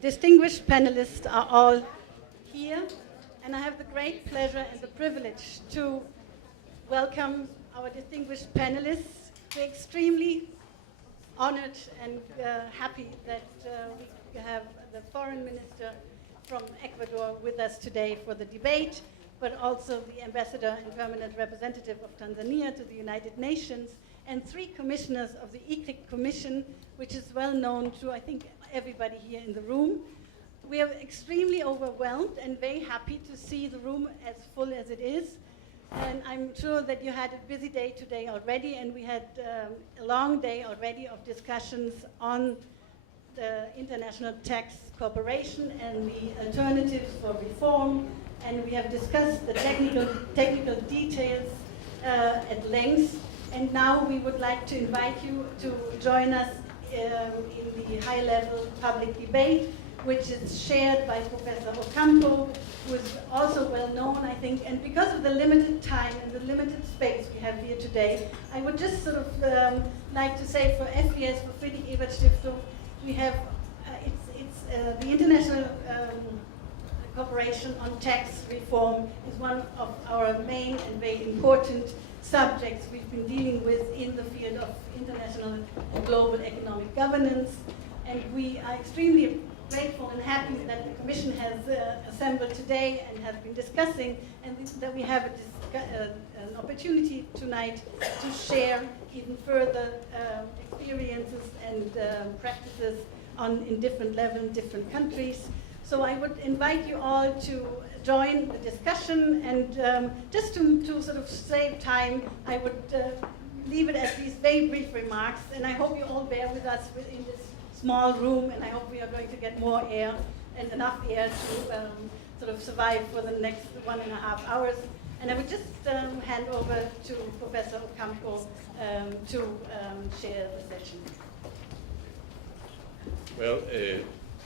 distinguished panelists are all here, and I have the great pleasure and the privilege to welcome our distinguished panelists. We're extremely honored and happy that we have the Foreign Minister from Ecuador with us today for the debate, but also the Ambassador and Permanent Representative of Tanzania to the United Nations, and 3 commissioners of the Icrict Commission, which is well known to, I think, everybody here in the room. We are extremely overwhelmed and very happy to see the room as full as it is. And I'm sure that you had a busy day today already, and we had a long day already of discussions on the international tax cooperation and the alternatives for reform. And we have discussed the technical details at length. And now we would like to invite you to join us in the high-level public debate, which is shared by Professor Ocampo, who is also well known, I think. And because of the limited time and the limited space we have here today, I would just sort of like to say for FDS, for Friedrich Ebert Stiftung, we have, the International Cooperation on Tax Reform is one of our main and very important subjects we've been dealing with in the field of international and global economic governance. And we are extremely grateful and happy that the Commission has assembled today and has been discussing, and that we have an opportunity tonight to share even further experiences and practices in different levels, in different countries. So I would invite you all to join the discussion, and just to sort of save time, I would leave it as these very brief remarks, and I hope you all bear with us in this small room, and I hope we are going to get more air and enough air to sort of survive for the next 1.5 hours. And I would just hand over to Professor Ocampo to share the session. Well,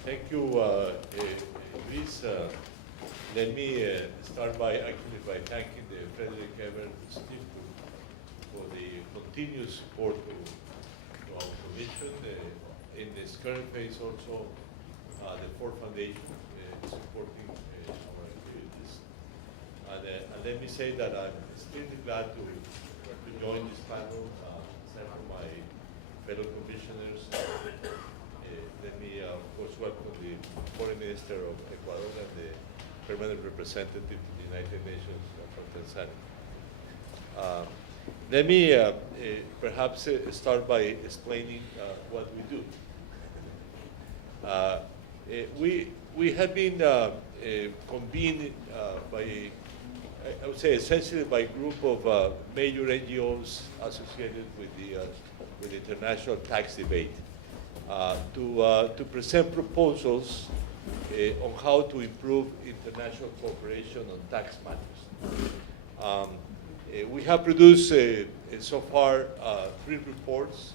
thank you, Luis. Let me start by thanking the Friedrich Ebert Stiftung for the continuous support to our commission. In this current phase also, the Ford Foundation supporting our activities. And let me say that I'm extremely glad to join this panel, aside from my fellow commissioners. Let me, of course, welcome the Foreign Minister of Ecuador and the Permanent Representative to the United Nations from Tanzania. Let me perhaps start by explaining what we do. We have been convened by, I would say, essentially by a group of major NGOs associated with the international tax debate to present proposals on how to improve international cooperation on tax matters. We have produced so far 3 reports,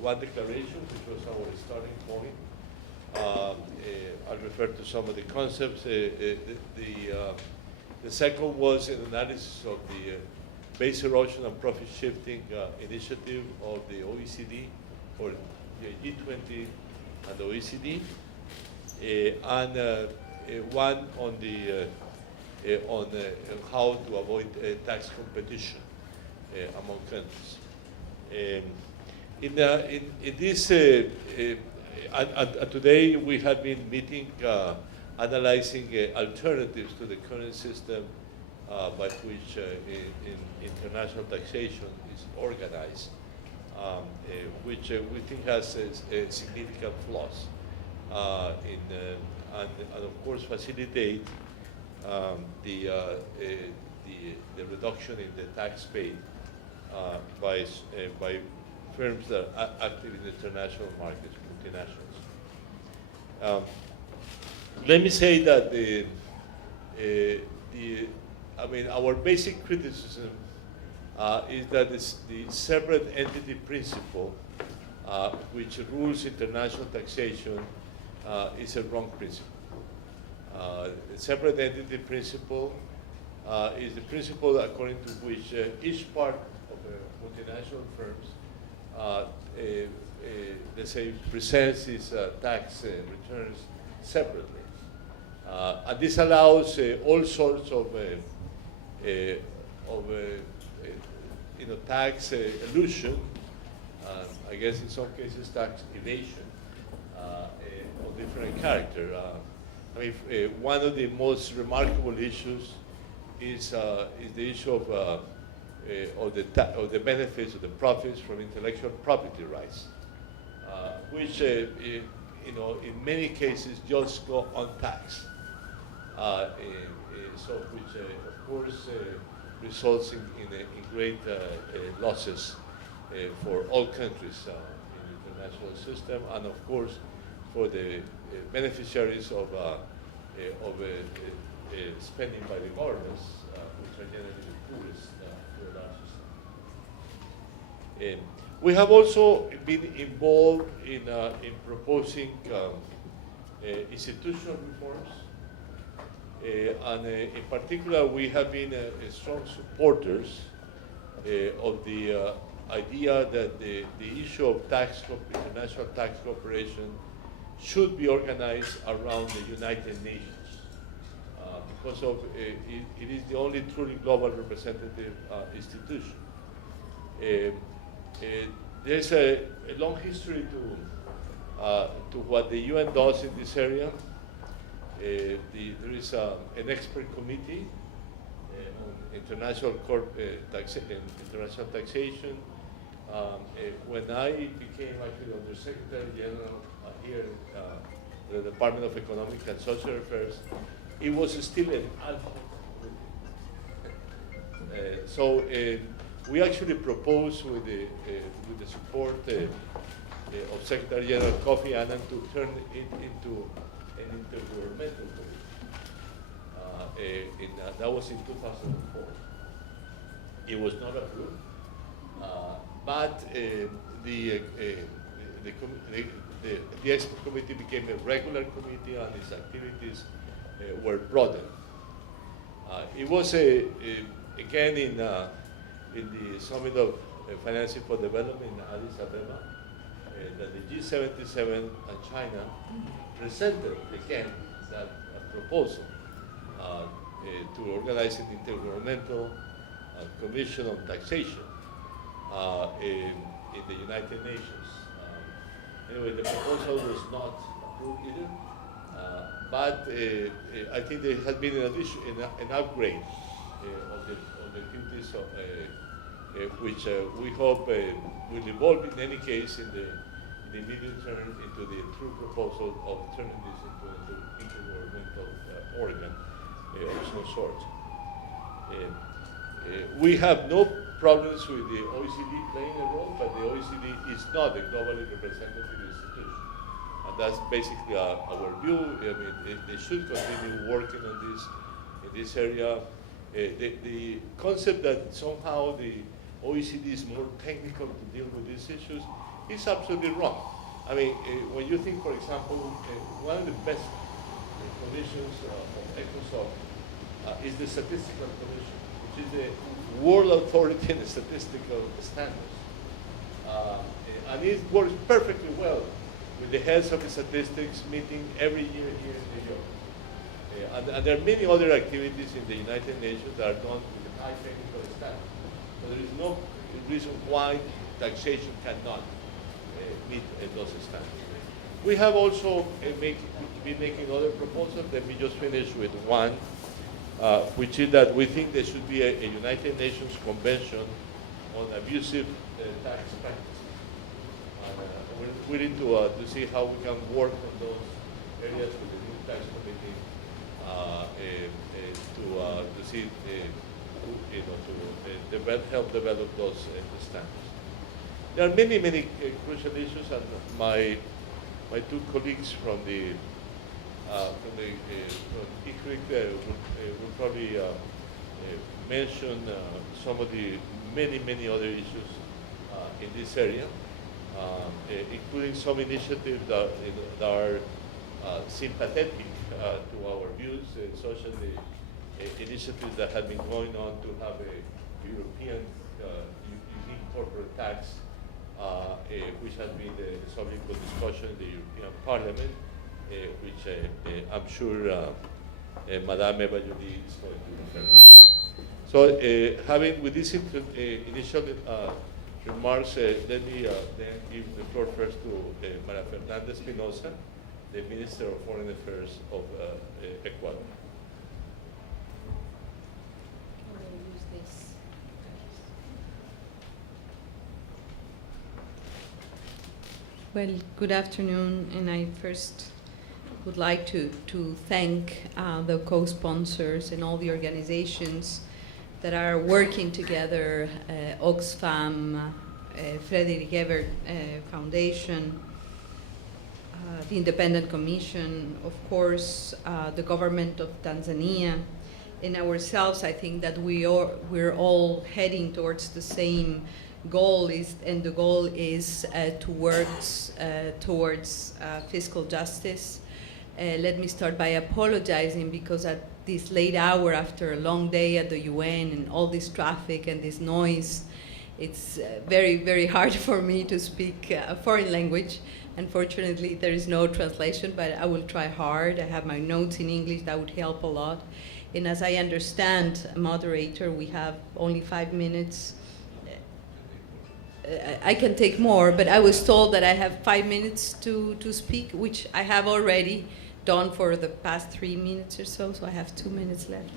1 declaration, which was our starting point. I'll refer to some of the concepts. The second was an analysis of the base erosion and profit shifting initiative of the OECD, or the G20 and the OECD, and one on the on how to avoid tax competition among countries. In this, and today we have been meeting, analyzing alternatives to the current system by which international taxation is organized, which we think has significant flaws, and of course facilitate the reduction in the tax paid by firms that are active in international markets, multinationals. Let me say that our basic criticism is that the separate entity principle, which rules international taxation, is a wrong principle. The separate entity principle is the principle according to which each part of multinational firms, let's say, presents its tax returns separately. And this allows all sorts of tax illusion, I guess in some cases tax evasion of different character. One of the most remarkable issues is the issue of the benefits of the profits from intellectual property rights, which in many cases just go untaxed. So which of course results in great losses for all countries in the international system, and of course for the beneficiaries of spending by the governments, which are generally the poorest to a large extent. We have also been involved in proposing institutional reforms. And in particular, we have been strong supporters of the idea that the issue of international tax cooperation should be organized around the United Nations, because it is the only truly global representative institution. There's a long history to what the UN does in this area. There is an expert committee on international taxation. When I became actually Undersecretary General here in the Department of Economic and Social Affairs, it was still an ad hoc committee. So we actually proposed with the support of Secretary General Kofi Annan to turn it into an intergovernmental committee. That was in 2004. It was not approved, but the expert committee became a regular committee, and its activities were broadened. It was again in the Summit of Financing for Development in Addis Ababa that the G77 and China presented again that proposal to organize an intergovernmental commission on taxation in the United Nations. Anyway, the proposal was not approved either, but I think there has been an upgrade of the activities which we hope will evolve in any case in the medium term into the true proposal of turning this into an intergovernmental organ of some sort. We have no problems with the OECD playing a role, but the OECD is not a globally representative institution. And that's basically our view. They should continue working on this in this area. The concept that somehow the OECD is more technical to deal with these issues is absolutely wrong. When you think, for example, one of the best commissions of ECOSOC is the Statistical Commission, which is the world authority in the statistical standards. And it works perfectly well with the heads of the statistics meeting every year here in New York. And there are many other activities in the United Nations that are done with high technical standards. So there is no reason why taxation cannot meet those standards. We have also been making other proposals. Let me just finish with one, which is that we think there should be a United Nations Convention on abusive tax practices. We're willing to see how we can work on those areas with the new tax committee to see, to help develop those standards. There are many, many crucial issues, and my two colleagues from Icrict will probably mention some of the many other issues in this area, including some initiatives that are sympathetic to our views, such as the initiatives that have been going on to have a European unique corporate tax, which has been the subject of discussion in the European Parliament. which I'm sure Madame Eva Jolie is going to refer to. So, having with these initial remarks, let me then give the floor first to María Fernanda Espinosa, the Minister of Foreign Affairs of Ecuador. Well, good afternoon, and I first would like to thank the co-sponsors and all the organizations that are working together, Oxfam, Frederick Ebert Foundation, the Independent Commission, of course, the government of Tanzania, and ourselves. I think that we're all heading towards the same goal, and the goal is to work towards fiscal justice. Let me start by apologizing because at this late hour after a long day at the UN and all this traffic and this noise, it's very, very hard for me to speak a foreign language. Unfortunately, there is no translation, but I will try hard. I have my notes in English, that would help a lot. And as I understand, moderator, we have only 5 minutes. I can take more, but I was told that I have 5 minutes to speak, which I have already done for the past 3 minutes or so I have 2 minutes left.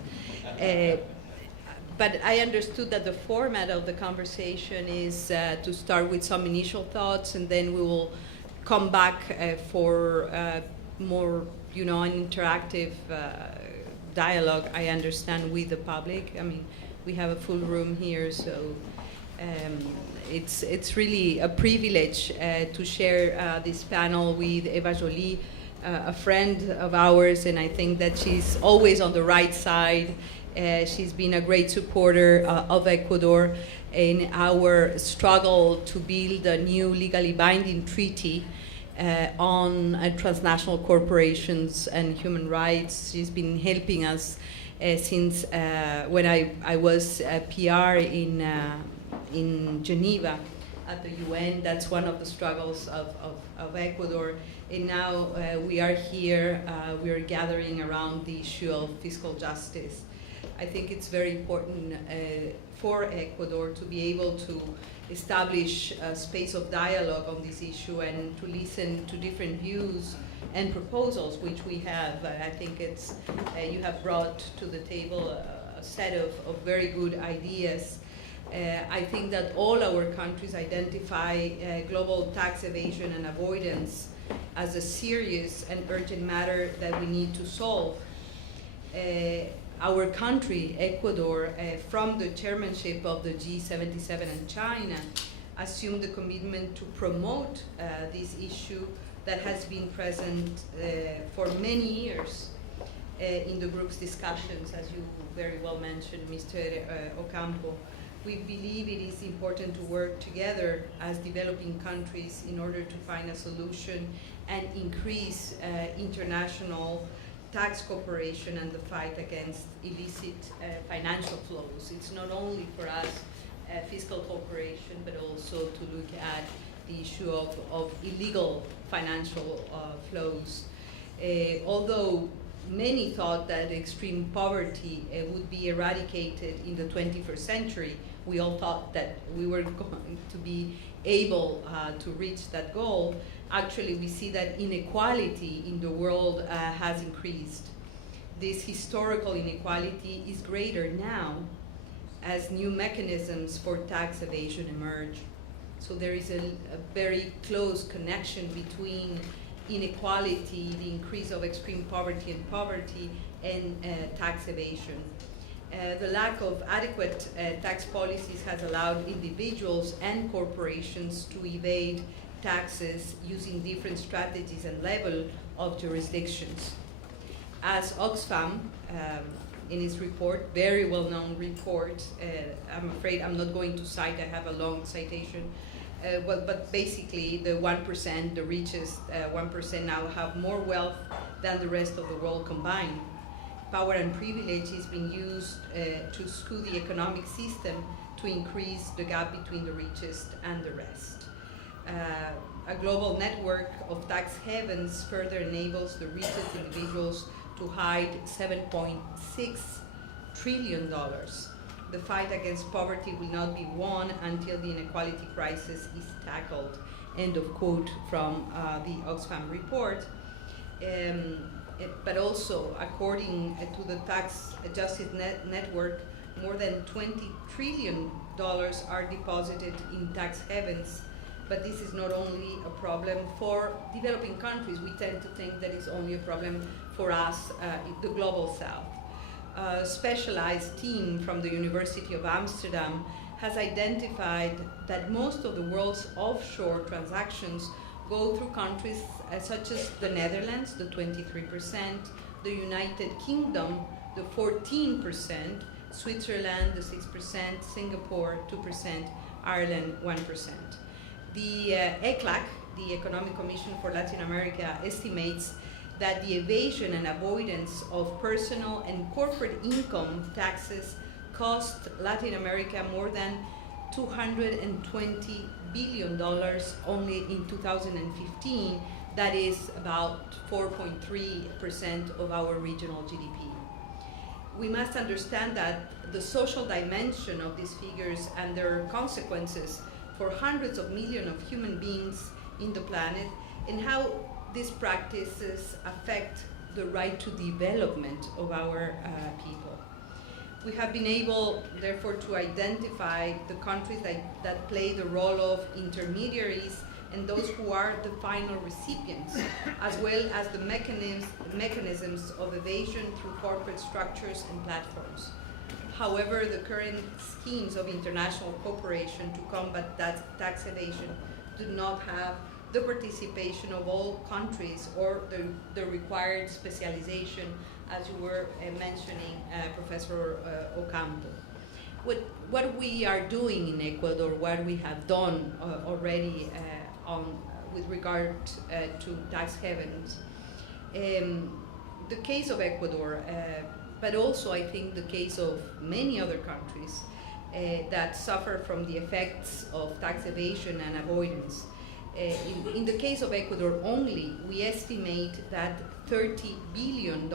But I understood that the format of the conversation is to start with some initial thoughts, and then we will come back for more, an interactive dialogue, I understand, with the public. I mean, we have a full room here, so it's really a privilege to share this panel with Eva Jolie, a friend of ours, and I think that she's always on the right side. She's been a great supporter of Ecuador in our struggle to build a new legally binding treaty on transnational corporations and human rights. She's been helping us since when I was a PR in Geneva at the UN. That's one of the struggles of Ecuador. And now we are here, we are gathering around the issue of fiscal justice. I think it's very important for Ecuador to be able to establish a space of dialogue on this issue and to listen to different views and proposals, which we have. I think it's you have brought to the table a set of very good ideas. I think that all our countries identify global tax evasion and avoidance as a serious and urgent matter that we need to solve. Our country, Ecuador, from the chairmanship of the G77 and China, assumed the commitment to promote this issue that has been present for many years in the group's discussions, as you very well mentioned, Mr. Ocampo. We believe it is important to work together as developing countries in order to find a solution and increase international tax cooperation and the fight against illicit financial flows. It's not only for us fiscal cooperation, but also to look at the issue of illegal financial flows. Although many thought that extreme poverty would be eradicated in the 21st century, we all thought that we were going to be able to reach that goal. Actually, we see that inequality in the world has increased. This historical inequality is greater now as new mechanisms for tax evasion emerge. So there is a very close connection between inequality, the increase of extreme poverty and tax evasion. The lack of adequate tax policies has allowed individuals and corporations to evade taxes using different strategies and level of jurisdictions. As Oxfam, in its report, very well-known report, I'm afraid I'm not going to cite, I have a long citation, but basically the 1%, the richest 1% now have more wealth than the rest of the world combined. Power and privilege is being used to skew the economic system to increase the gap between the richest and the rest. A global network of tax havens further enables the richest individuals to hide $7.6 trillion. The fight against poverty will not be won until the inequality crisis is tackled. End of quote from the Oxfam report. But also, according to the Tax Justice Network, more than $20 trillion are deposited in tax havens. But this is not only a problem for developing countries. We tend to think that it's only a problem for us, the global south. A specialized team from the University of Amsterdam has identified that most of the world's offshore transactions go through countries such as the Netherlands, the 23%, the United Kingdom, the 14%, Switzerland, the 6%, Singapore, 2%, Ireland, 1%. The ECLAC, the Economic Commission for Latin America, estimates that the evasion and avoidance of personal and corporate income taxes cost Latin America more than $220 billion only in 2015. That is about 4.3% of our regional GDP. We must understand that the social dimension of these figures and their consequences for hundreds of millions of human beings in the planet, and how these practices affect the right to development of our people. We have been able, therefore, to identify the countries that play the role of intermediaries and those who are the final recipients, as well as the mechanisms of evasion through corporate structures and platforms. However, the current schemes of international cooperation to combat tax evasion do not have the participation of all countries or the required specialization, as you were mentioning, Professor Ocampo. What we are doing in Ecuador, what we have done already with regard to tax havens, the case of Ecuador, but also I think the case of many other countries that suffer from the effects of tax evasion and avoidance. In the case of Ecuador only, we estimate that $30 billion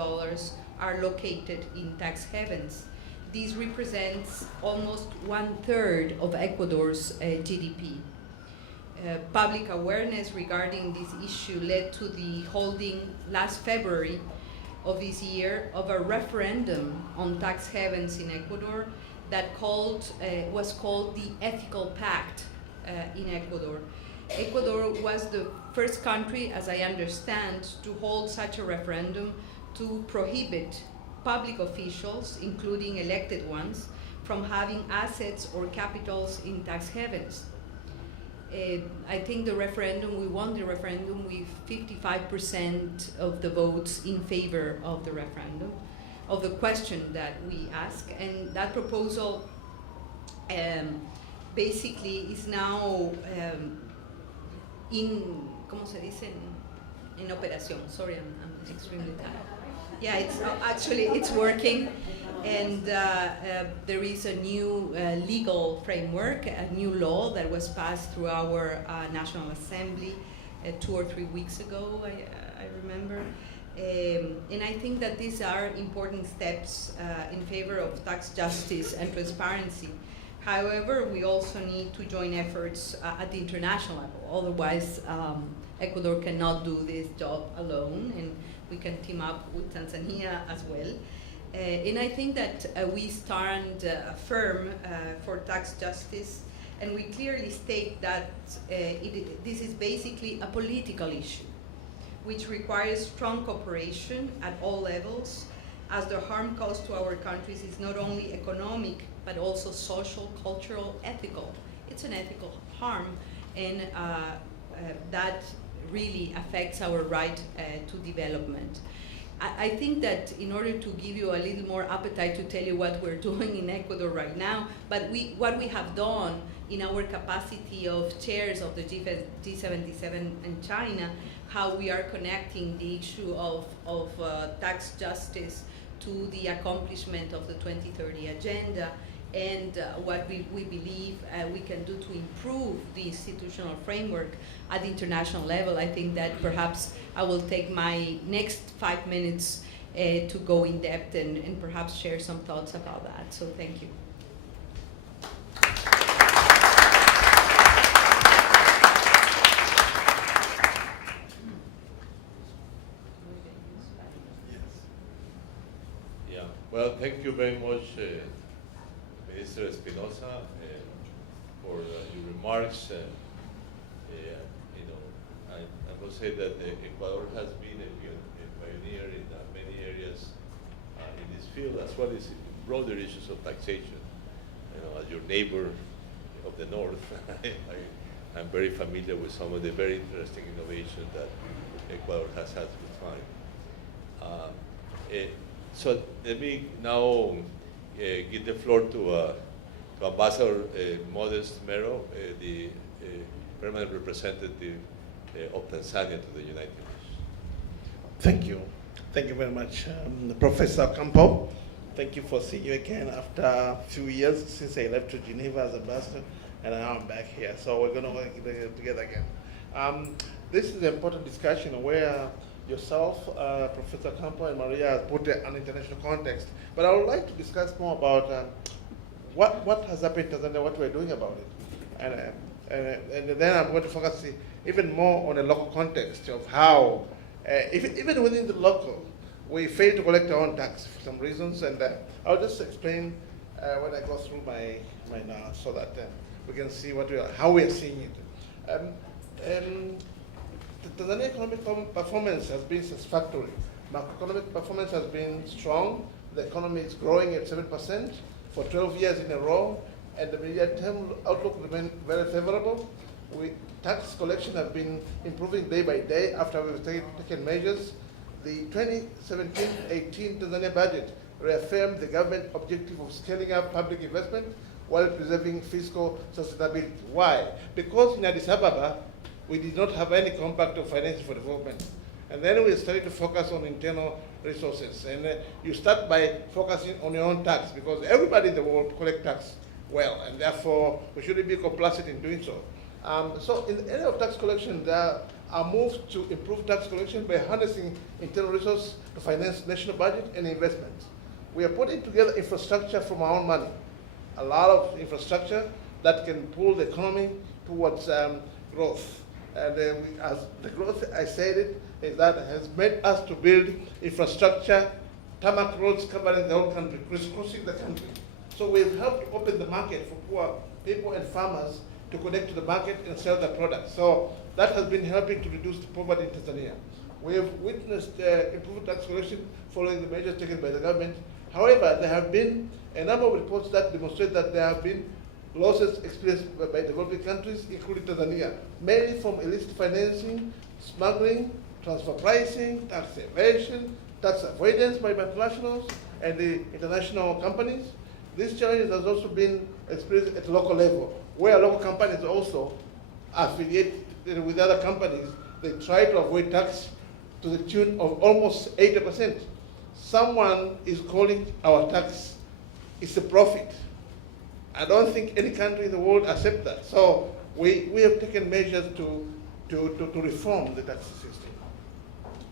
are located in tax havens. This represents almost 1/3 of Ecuador's GDP. Public awareness regarding this issue led to the holding last February of this year of a referendum on tax havens in Ecuador that was called the Ethical Pact in Ecuador. Ecuador was the first country, as I understand, to hold such a referendum to prohibit public officials, including elected ones, from having assets or capitals in tax havens. I think we won the referendum with 55% of the votes in favor of the referendum, of the question that we asked, and that proposal basically is now ¿cómo se dice? En operación. Sorry, I'm extremely tired. Yeah, it's working, and there is a new legal framework, a new law that was passed through our National Assembly 2 or 3 weeks ago, I remember. And I think that these are important steps in favor of tax justice and transparency. However, we also need to join efforts at the international level. Otherwise, Ecuador cannot do this job alone, and we can team up with Tanzania as well. And I think that we stand firm for tax justice, and we clearly state that this is basically a political issue, which requires strong cooperation at all levels, as the harm caused to our countries is not only economic, but also social, cultural, ethical. It's an ethical harm, and that really affects our right to development. I think that in order to give you a little more appetite to tell you what we're doing in Ecuador right now, but what we have done in our capacity of chairs of the G77 and China, how we are connecting the issue of tax justice to the accomplishment of the 2030 agenda, and what we believe we can do to improve the institutional framework at the international level. I think that perhaps I will take my next 5 minutes to go in depth and perhaps share some thoughts about that. So thank you. Yeah. Well, thank you very much, Minister Espinosa, for your remarks. I must say that Ecuador has been a pioneer in many areas in this field, as well as in broader issues of taxation. As your neighbor of the north, I'm very familiar with some of the very interesting innovations that Ecuador has had with time. So let me now give the floor to Ambassador Modest Mero, the permanent representative of Tanzania to the United Nations. Thank you. Thank you very much, Professor Campo. Thank you for seeing you again after a few years since I left to Geneva as ambassador, and now I'm back here. So we're going to work together again. This is an important discussion where yourself, Professor Campo, and Maria have put an international context. But I would like to discuss more about what has happened in Tanzania, what we're doing about it. And then I'm going to focus even more on a local context of how, even within the local, we fail to collect our own tax for some reasons. And I'll just explain when I go through my notes so that we can see how we are seeing it. The Tanzania economic performance has been satisfactory. Macroeconomic performance has been strong. The economy is growing at 7% for 12 years in a row, and the medium-term outlook remains very favorable. Tax collection has been improving day by day after we've taken measures. The 2017-18 Tanzania budget reaffirmed the government objective of scaling up public investment while preserving fiscal sustainability. Why? Because in Addis Ababa, we did not have any compact of financing for development. And then we started to focus on internal resources. And you start by focusing on your own tax, because everybody in the world collects tax well, and therefore we shouldn't be complacent in doing so. So in the area of tax collection, there are moves to improve tax collection by harnessing internal resources to finance national budget and investments. We are putting together infrastructure from our own money, a lot of infrastructure that can pull the economy towards growth. And as the growth, I said it, is that it has made us to build infrastructure, tarmac roads covering the whole country, crisscrossing the country. So we've helped open the market for poor people and farmers to connect to the market and sell their products. So that has been helping to reduce the poverty in Tanzania. We have witnessed improved tax collection following the measures taken by the government. However, there have been a number of reports that demonstrate that there have been losses experienced by developing countries, including Tanzania, mainly from illicit financing, smuggling, transfer pricing, tax evasion, tax avoidance by multinationals and the international companies. These challenges has also been experienced at the local level, where local companies also affiliate with other companies. They try to avoid tax to the tune of almost 80%. Someone is calling our tax, it's a profit. I don't think any country in the world accepts that. So we have taken measures to reform the tax system.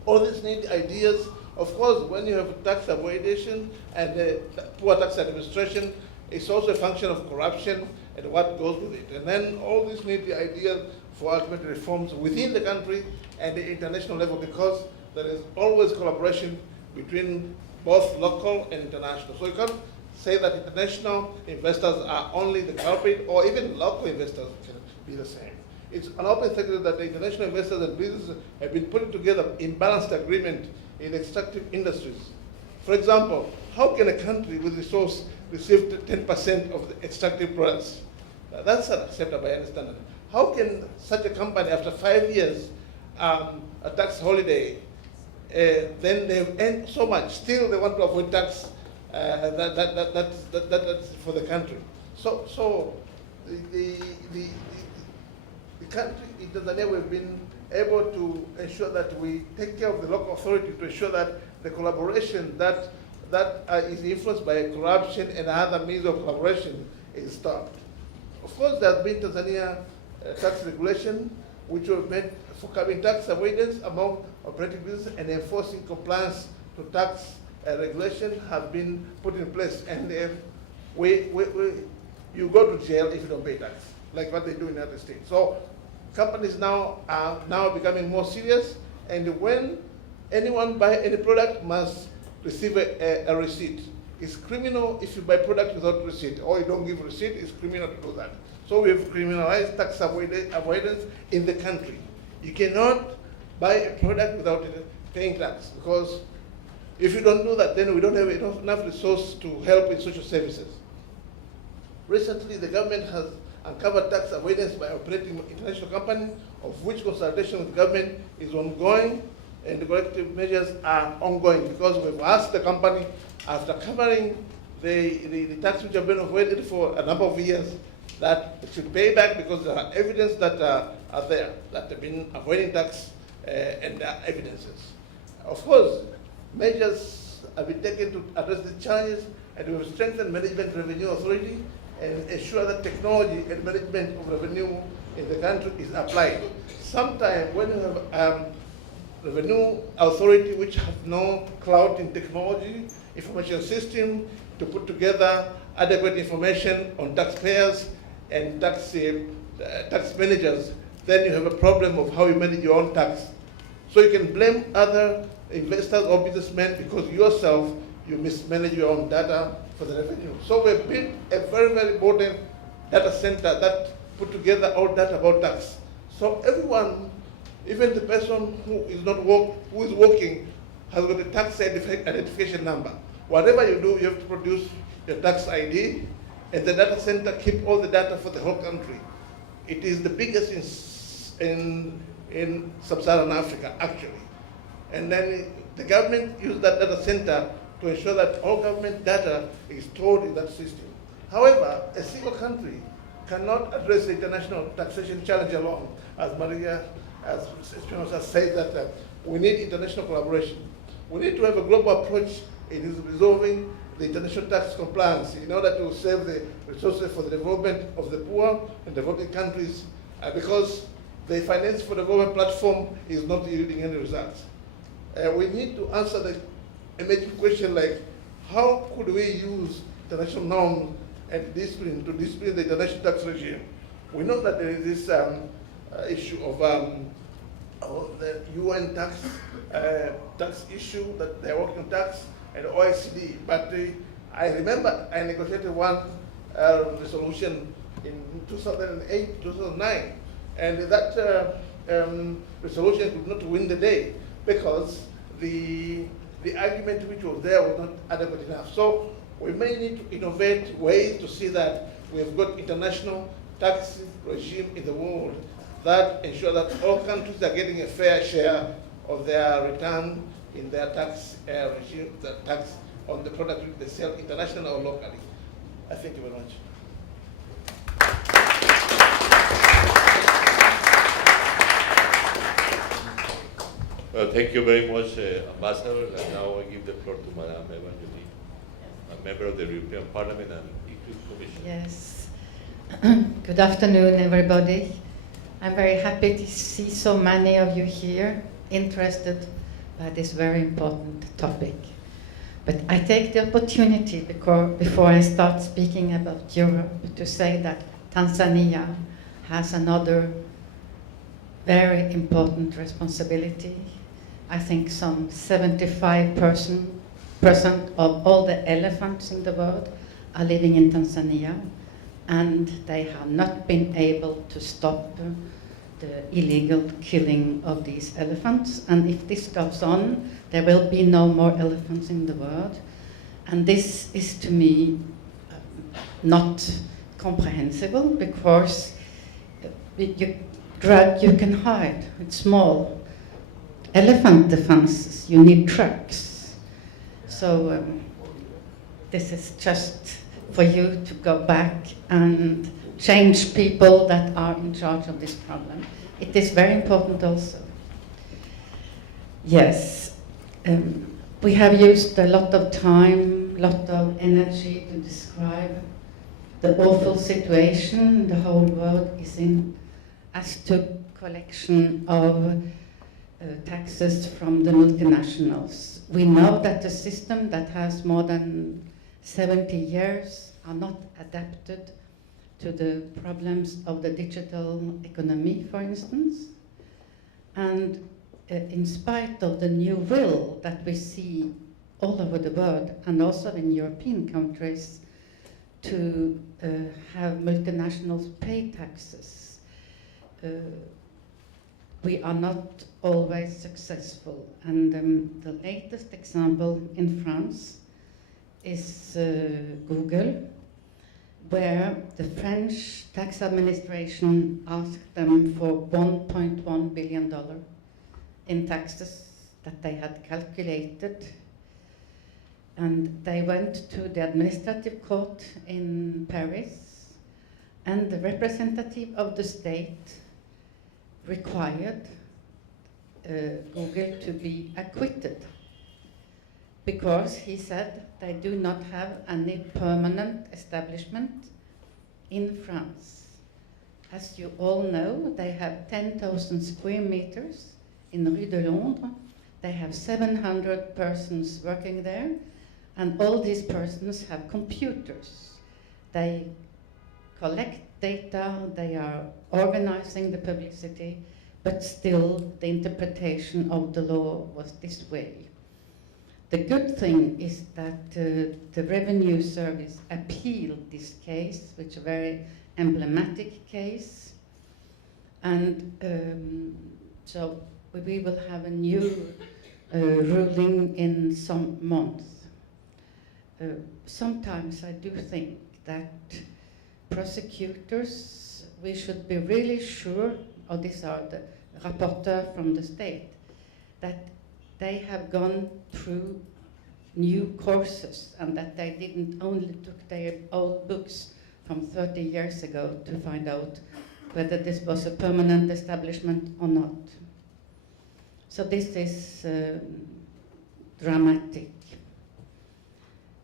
All these need ideas. Of course, when you have tax avoidance and poor tax administration, it's also a function of corruption and what goes with it. And then all these need the ideas for ultimate reforms within the country and the international level, because there is always collaboration between both local and international. So you can't say that international investors are only the culprit, or even local investors can be the same. It's an open secret that the international investors and businesses have been putting together in balanced agreement in extractive industries. For example, how can a country with resource receive 10% of the extractive products? That's unacceptable, I understand that. How can such a company, after 5 years, a tax holiday, then they've earned so much, still they want to avoid tax? That's for the country. So the country in Tanzania, we've been able to ensure that we take care of the local authority to ensure that the collaboration that that is influenced by corruption and other means of collaboration is stopped. Of course, there has been Tanzania tax regulation, which was meant for curbing tax avoidance among operating businesses and enforcing compliance to tax regulation have been put in place. And you go to jail if you don't pay tax, like what they do in the United States. So companies now are becoming more serious, and when anyone buy any product must receive a receipt. It's criminal if you buy product without receipt, or you don't give receipt, it's criminal to do that. So we have criminalized tax avoidance in the country. You cannot buy a product without paying tax, because if you don't do that, then we don't have enough resources to help in social services. Recently, the government has uncovered tax avoidance by operating international companies, of which consultation with government is ongoing, and the corrective measures are ongoing, because we've asked the company, after covering the tax which have been avoided for a number of years, that it should pay back, because there are evidence that are there, that they've been avoiding tax, and there are evidences. Of course, measures have been taken to address the challenges, and we have strengthened management revenue authority and ensure that technology and management of revenue in the country is applied. Sometimes when you have revenue authority which have no clout in technology, information system to put together adequate information on taxpayers and tax managers, then you have a problem of how you manage your own tax. So you can blame other investors or businessmen because yourself, you mismanage your own data for the revenue. So we built a very, very important data center that put together all data about tax. So everyone, even the person who is working, has got a tax identification number. Whatever you do, you have to produce your tax ID, and the data center keep all the data for the whole country. It is the biggest in sub-Saharan Africa, actually. And then the government used that data center to ensure that all government data is stored in that system. However, a single country cannot address the international taxation challenge alone. As María, as Espinosa said, that we need international collaboration. We need to have a global approach in resolving the international tax compliance in order to save the resources for the development of the poor and developing countries, because the Finance for Development platform is not yielding any results. We need to answer the emerging question like, how could we use international norms and discipline to discipline the international tax regime? We know that there is this issue of the UN tax issue, that they're working on tax, and OECD. But I remember I negotiated one resolution in 2008, 2009, and that resolution could not win the day because the argument which was there was not adequate enough. So we may need to innovate ways to see that we've got international tax regime in the world that ensure that all countries are getting a fair share of their return in their tax regime, the tax on the product they sell internationally or locally. I thank you very much. Well, thank you very much, Ambassador. And now I give the floor to Madame Evangeline, a member of the European Parliament and Icrict Commission. Yes. Good afternoon, everybody. I'm very happy to see so many of you here interested by this very important topic. But I take the opportunity before I start speaking about Europe to say that Tanzania has another very important responsibility. I think some 75% of all the elephants in the world are living in Tanzania, and they have not been able to stop the illegal killing of these elephants. And if this goes on, there will be no more elephants in the world. And this is, to me, not comprehensible, because you can hide. It's small. Elephant defenses, you need trucks. So this is just for you to go back and change people that are in charge of this problem. It is very important also. Yes, We have used a lot of time, lot of energy to describe the awful situation the whole world is in as to collection of taxes from the multinationals. We know that the system that has more than 70 years are not adapted to the problems of the digital economy, for instance. And in spite of the new will that we see all over the world, and also in European countries, to have multinationals pay taxes, we are not always successful. And the latest example in France is Google, where the French tax administration asked them for $1.1 billion in taxes that they had calculated. And they went to the administrative court in Paris, and the representative of the state required Google to be acquitted, because he said they do not have any permanent establishment in France. As you all know, they have 10,000 square meters in Rue de Londres. They have 700 persons working there, and all these persons have computers. They collect data, they are organizing the publicity, but still the interpretation of the law was this way. The good thing is that the Revenue Service appealed this case, which is a very emblematic case, and so we will have a new ruling in some months. Sometimes I do think that prosecutors, we should be really sure, or these are the rapporteur from the state, that they have gone through new courses and that they didn't only took their old books from 30 years ago to find out whether this was a permanent establishment or not. So this is dramatic.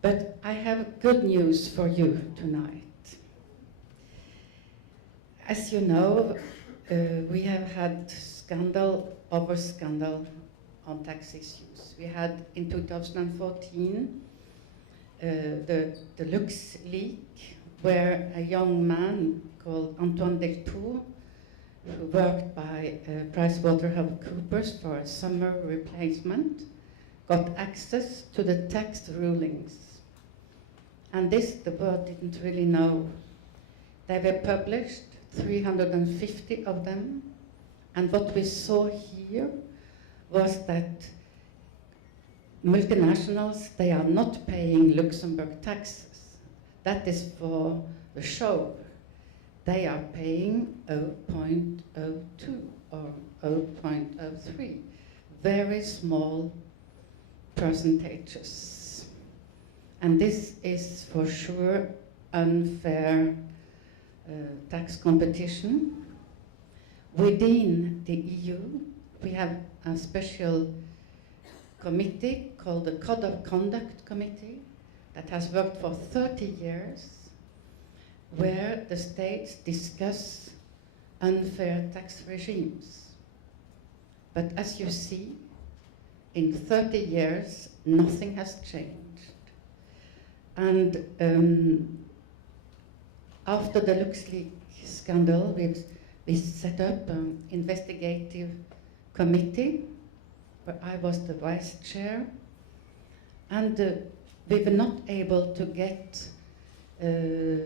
But I have good news for you tonight. As you know, we have had scandal over scandal on tax issues. We had in 2014 the Lux leak, where a young man called Antoine Deltour, who worked by PricewaterhouseCoopers for a summer replacement, got access to the tax rulings. And this the world didn't really know. They were published, 350 of them, and what we saw here was that multinationals, they are not paying Luxembourg taxes. That is for the show. They are paying 0.02 or 0.03, very small percentages. And this is for sure unfair tax competition. Within the EU, we have a special committee called the Code of Conduct Committee that has worked for 30 years, where the states discuss unfair tax regimes. But as you see, in 30 years, nothing has changed. And after the LuxLeaks scandal, we set up an investigative committee where I was the vice chair, and we were not able to get the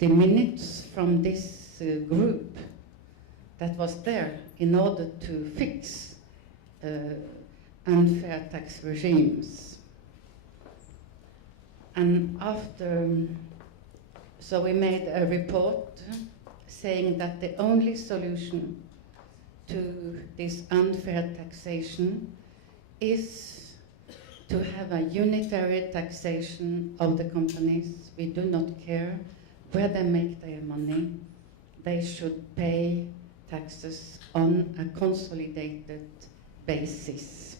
minutes from this group that was there in order to fix unfair tax regimes. And after, so we made a report saying that the only solution to this unfair taxation is to have a unitary taxation of the companies. We do not care where they make their money. They should pay taxes on a consolidated basis.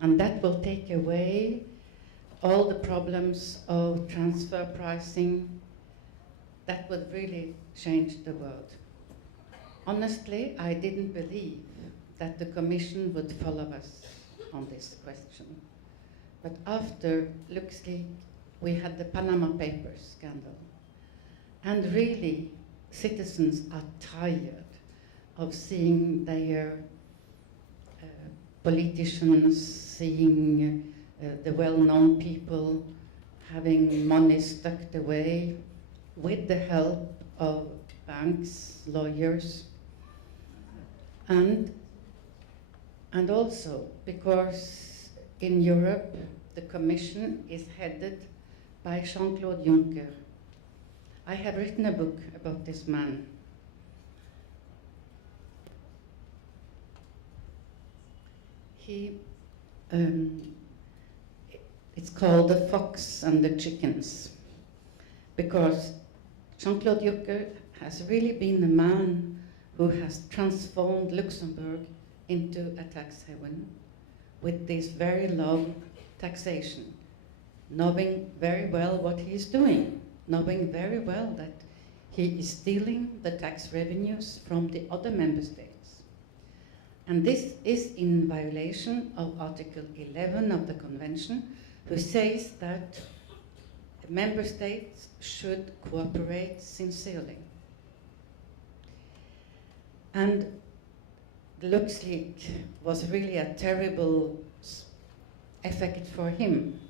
And that will take away all the problems of transfer pricing. That would really change the world. Honestly, I didn't believe that the Commission would follow us on this question. But after LuxLeaks, we had the Panama Papers scandal. And really, citizens are tired of seeing their politicians, seeing the well-known people having money stuck away with the help of banks, lawyers, and also because in Europe the Commission is headed by Jean-Claude Juncker. I have written a book about this man. It's called The Fox and the Chickens, because Jean-Claude Juncker has really been the man who has transformed Luxembourg into a tax haven with this very low taxation, knowing very well what he is doing, knowing very well that he is stealing the tax revenues from the other member states. And this is in violation of Article 11 of the Convention, who says that member states should cooperate sincerely. And the LuxLeaks was really a terrible effect for him.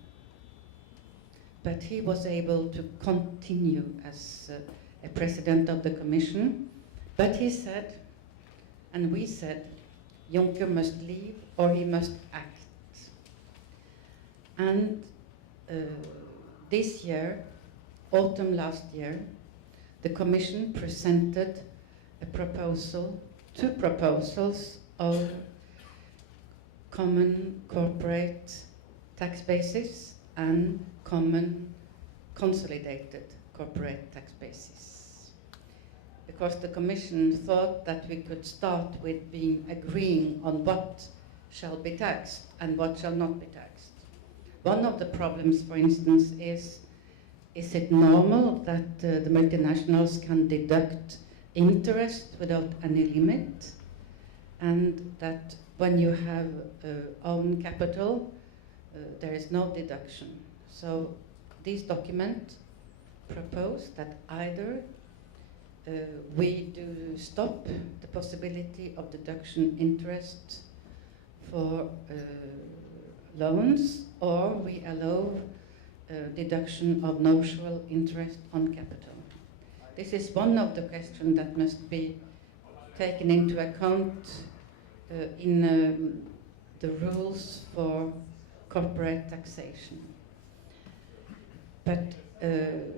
But he was able to continue as a president of the Commission. But he said, and we said, Juncker must leave or he must act. And this year, autumn last year, the Commission presented a proposal, two proposals of common corporate tax basis and common consolidated corporate tax basis. Because the Commission thought that we could start with agreeing on what shall be taxed and what shall not be taxed. One of the problems, for instance, is it normal that the multinationals can deduct interest without any limit, and that when you have own capital, there is no deduction? So this document proposed that either we do stop the possibility of deduction interest for loans, or we allow deduction of notional interest on capital. This is one of the questions that must be taken into account in the rules for corporate taxation. But the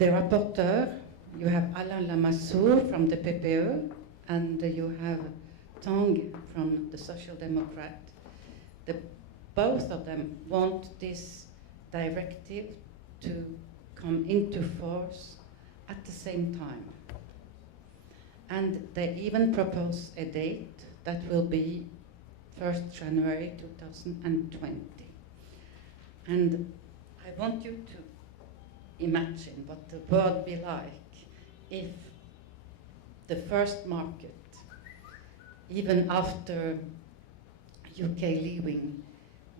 rapporteur, you have Alain Lamassoure from the PPE, and you have Tang from the Social Democrat. Both of them want this directive to come into force at the same time. And they even propose a date that will be 1st January 2020. And I want you to imagine what the world would be like if the first market, even after UK leaving,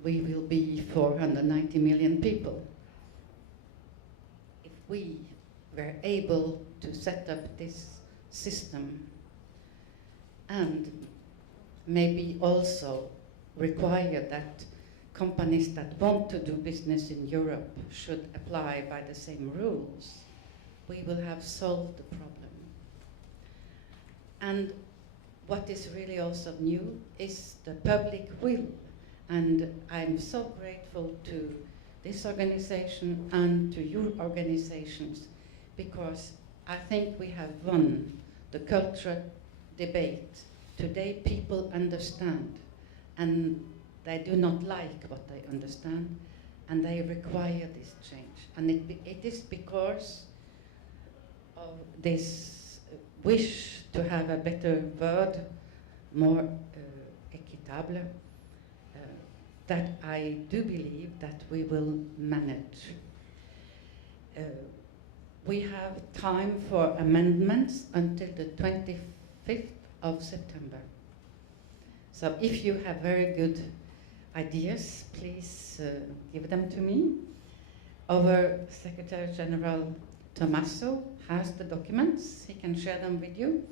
we will be 490 million people. If we were able to set up this system and maybe also require that companies that want to do business in Europe should apply by the same rules, we will have solved the problem. And what is really also new is the public will. And I'm so grateful to this organization and to your organizations, because I think we have won the cultural debate. Today people understand, and they do not like what they understand, and they require this change. And it is because of this wish to have a better world, more equitable, that I do believe that we will manage. We have time for amendments until the 25th of September. So if you have very good ideas, please give them to me. Our Secretary General Tommaso has the documents. He can share them with you.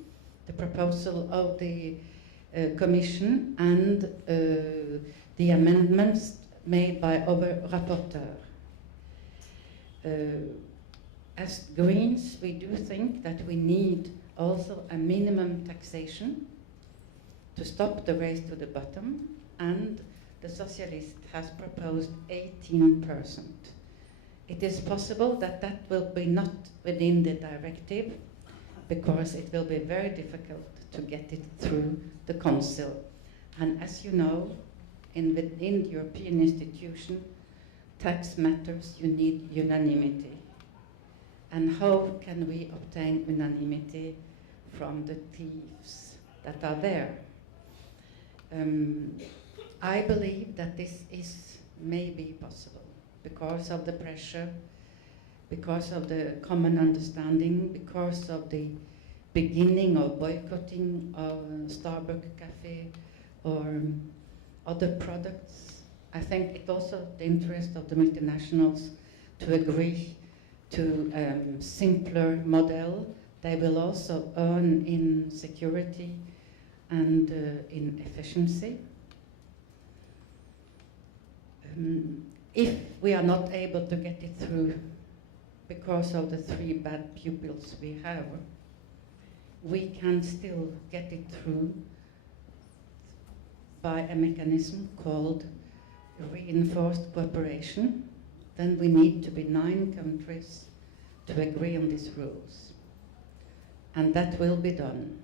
The proposal of the Commission and the amendments made by our rapporteur. As Greens, we do think that we need also a minimum taxation to stop the race to the bottom, and the Socialist has proposed 18%. It is possible that that will be not within the directive, because it will be very difficult to get it through the Council. And as you know, within the European institution, tax matters, you need unanimity. And how can we obtain unanimity from the thieves that are there? I believe that this is maybe possible because of the pressure, because of the common understanding, because of the beginning of boycotting of Starbucks Cafe or other products. I think it's also the interest of the multinationals to agree to a simpler model. They will also earn in security and in efficiency. If we are not able to get it through because of the 3 bad pupils we have, we can still get it through by a mechanism called reinforced cooperation. Then we need to be 9 countries to agree on these rules. And that will be done.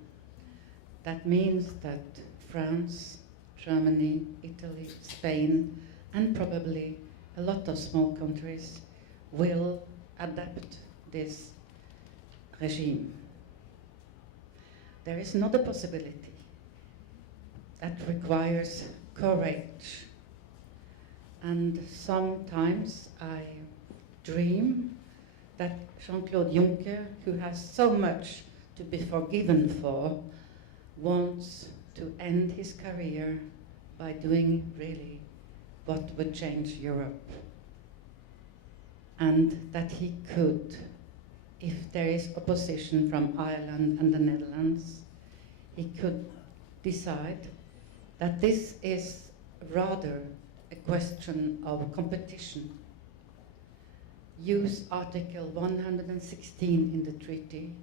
That means that France, Germany, Italy, Spain, and probably a lot of small countries will adapt this regime. There is another possibility that requires courage. And sometimes I dream that Jean-Claude Juncker, who has so much to be forgiven for, wants to end his career by doing really what would change Europe. And that he could, if there is opposition from Ireland and the Netherlands, he could decide that this is rather a question of competition. Use Article 116 in the treaty,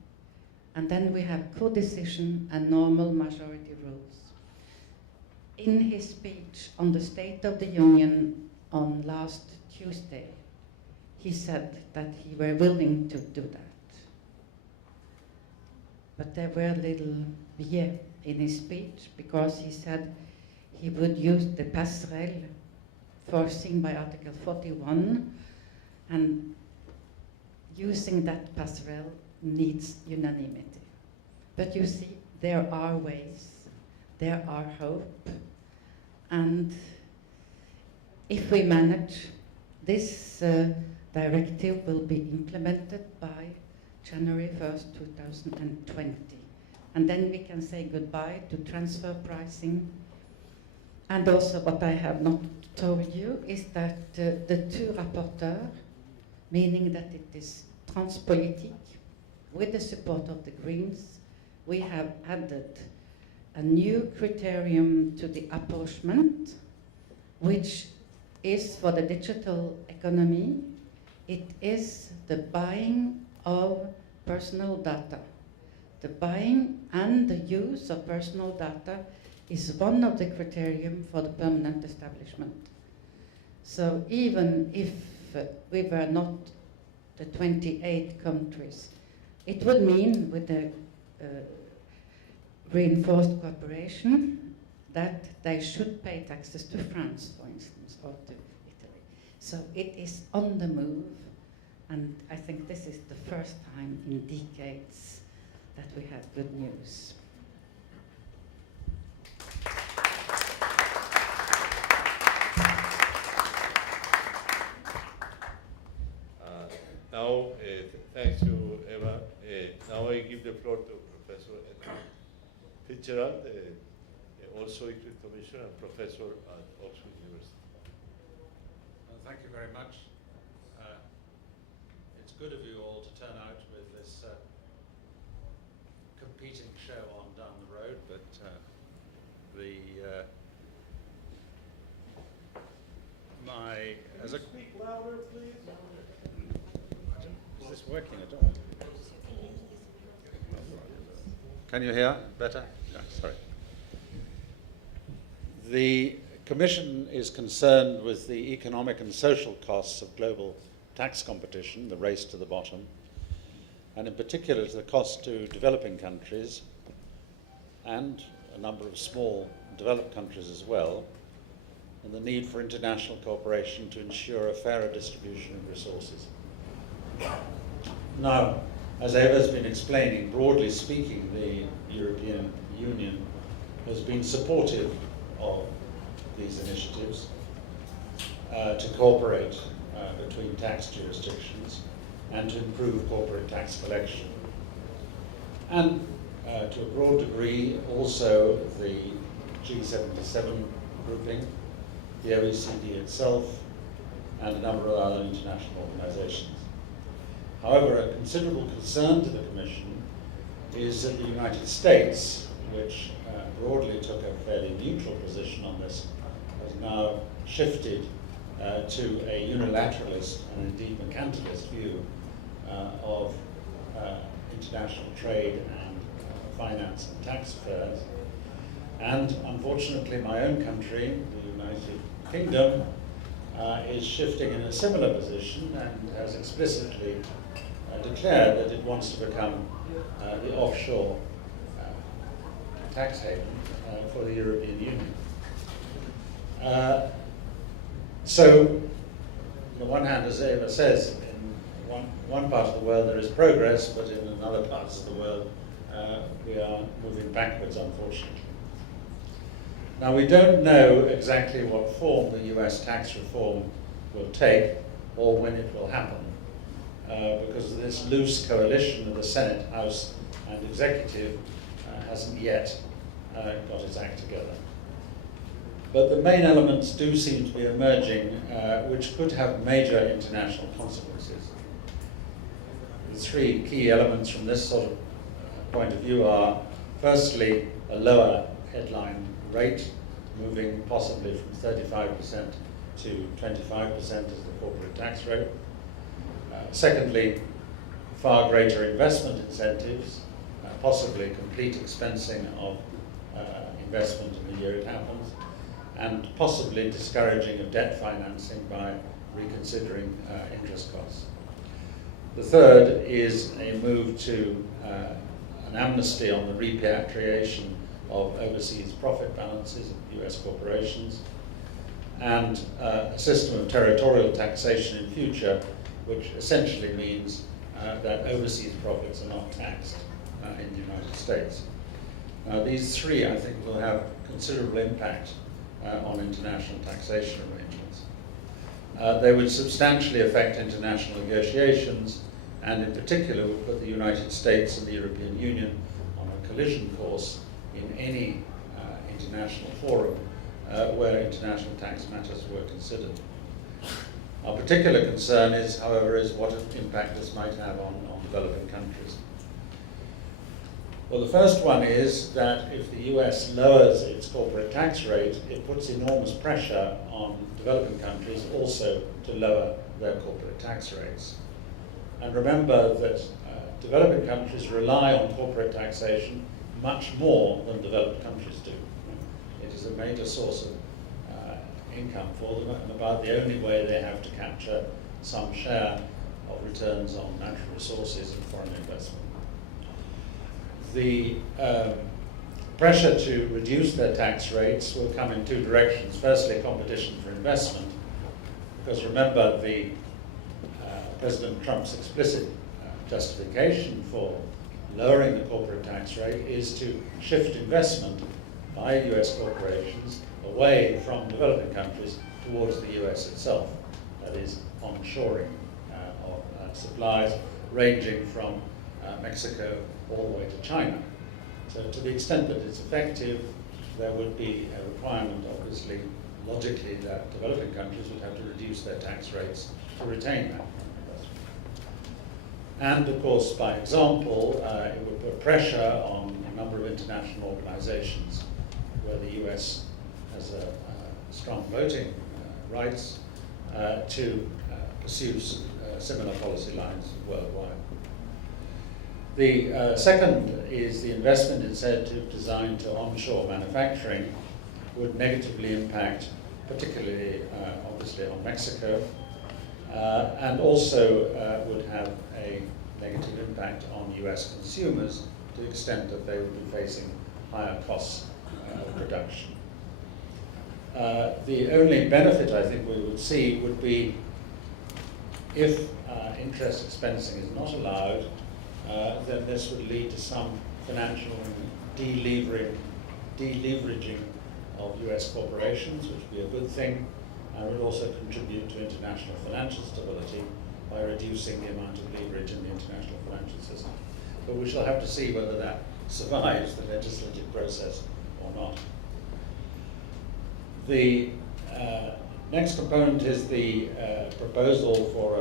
and then we have co-decision and normal majority rules. In his speech on the State of the Union on last Tuesday, he said that he were willing to do that. But there were little biais in his speech, because he said he would use the passerelle foreseen by Article 41, and using that passerelle needs unanimity. But you see, there are ways, there are hope, and if we manage, this directive will be implemented by January 1st, 2020. And then we can say goodbye to transfer pricing. And also what I have not told you is that the 2 rapporteurs, meaning that it is transpolitique, with the support of the Greens, we have added a new criterion to the apportionment, which is for the digital economy. It is the buying of personal data. The buying and the use of personal data is one of the criteria for the permanent establishment. So even if we were not the 28 countries, it would mean, with the reinforced cooperation, that they should pay taxes to France, for instance, or to Italy. So it is on the move, and I think this is the first time in decades that we have good news. now, thanks to Eva. Now I give the floor to Professor Fitzgerald, also Icrict Commissioner and Professor at Oxford University. Thank you very much. It's good of you all to turn out with this competing show on down the road, but Speak louder, please. Is this working at all? Can you hear better? No, sorry. The Commission is concerned with the economic and social costs of global tax competition, the race to the bottom, and in particular to the cost to developing countries and a number of small developed countries as well, and the need for international cooperation to ensure a fairer distribution of resources. Now, as Eva has been explaining, broadly speaking, the European Union has been supportive of these initiatives to cooperate between tax jurisdictions and to improve corporate tax collection. And to a broad degree, also the G77 grouping, the OECD itself, and a number of other international organizations. However, a considerable concern to the Commission is that the United States, which broadly took a fairly neutral position on this, has now shifted to a unilateralist and indeed mercantilist view of international trade and finance and tax affairs. And unfortunately, my own country, the United Kingdom, is shifting in a similar position and has explicitly declared that it wants to become the offshore tax haven for the European Union. So, on the one hand, as Eva says, in one part of the world there is progress, but in other parts of the world we are moving backwards, unfortunately. Now, we don't know exactly what form the US tax reform will take or when it will happen, because this loose coalition of the Senate, House, and Executive hasn't yet got its act together. But the main elements do seem to be emerging, which could have major international consequences. The three key elements from this sort of point of view are, firstly, a lower headline rate, moving possibly from 35% to 25% as the corporate tax rate. Secondly, far greater investment incentives, possibly complete expensing of investment in the year it happens, and possibly discouraging of debt financing by reconsidering interest costs. The third is a move to an amnesty on the repatriation of overseas profit balances of US corporations, and a system of territorial taxation in future, which essentially means that overseas profits are not taxed in the United States. Now, these three, I think, will have considerable impact on international taxation arrangements. They would substantially affect international negotiations, and in particular would put the United States and the European Union on a collision course in any international forum where international tax matters were considered. Our particular concern is, however, what impact this might have on developing countries. Well, the first one is that if the US lowers its corporate tax rate, it puts enormous pressure on developing countries also to lower their corporate tax rates. And remember that developing countries rely on corporate taxation much more than developed countries do. It is a major source of income for them, and about the only way they have to capture some share of returns on natural resources and foreign investment. The pressure to reduce their tax rates will come in two directions. Firstly, competition for investment, because remember President Trump's explicit justification for lowering the corporate tax rate is to shift investment by US corporations away from developing countries towards the US itself, that is, onshoring of supplies ranging from Mexico all the way to China. So to the extent that it's effective, there would be a requirement, obviously, logically, that developing countries would have to reduce their tax rates to retain that. And of course, by example, it would put pressure on a number of international organizations where the US has a strong voting rights to pursue similar policy lines worldwide. The second is the investment incentive designed to onshore manufacturing would negatively impact, particularly obviously on Mexico, and also would have a negative impact on US consumers to the extent that they would be facing higher costs of production. The only benefit I think we would see would be if interest expensing is not allowed, then this would lead to some financial deleveraging of US corporations, which would be a good thing, and would also contribute to international financial stability by reducing the amount of leverage in the international financial system. But we shall have to see whether that survives the legislative process or not. The next component is the proposal for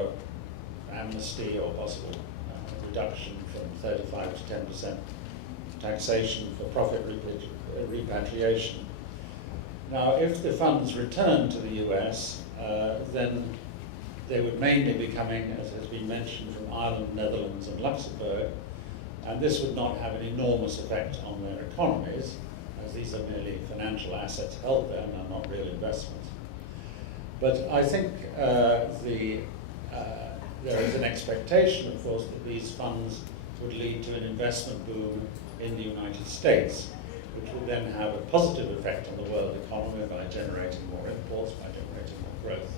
an amnesty or possible reduction from 35 to 10% taxation for profit repatriation. Now, if the funds return to the US, then they would mainly be coming, as has been mentioned, from Ireland, Netherlands, and Luxembourg, and this would not have an enormous effect on their economies, as these are merely financial assets held there and are not real investments. But I think there is an expectation, of course, that these funds would lead to an investment boom in the United States, which would then have a positive effect on the world economy by generating more imports, by generating more growth.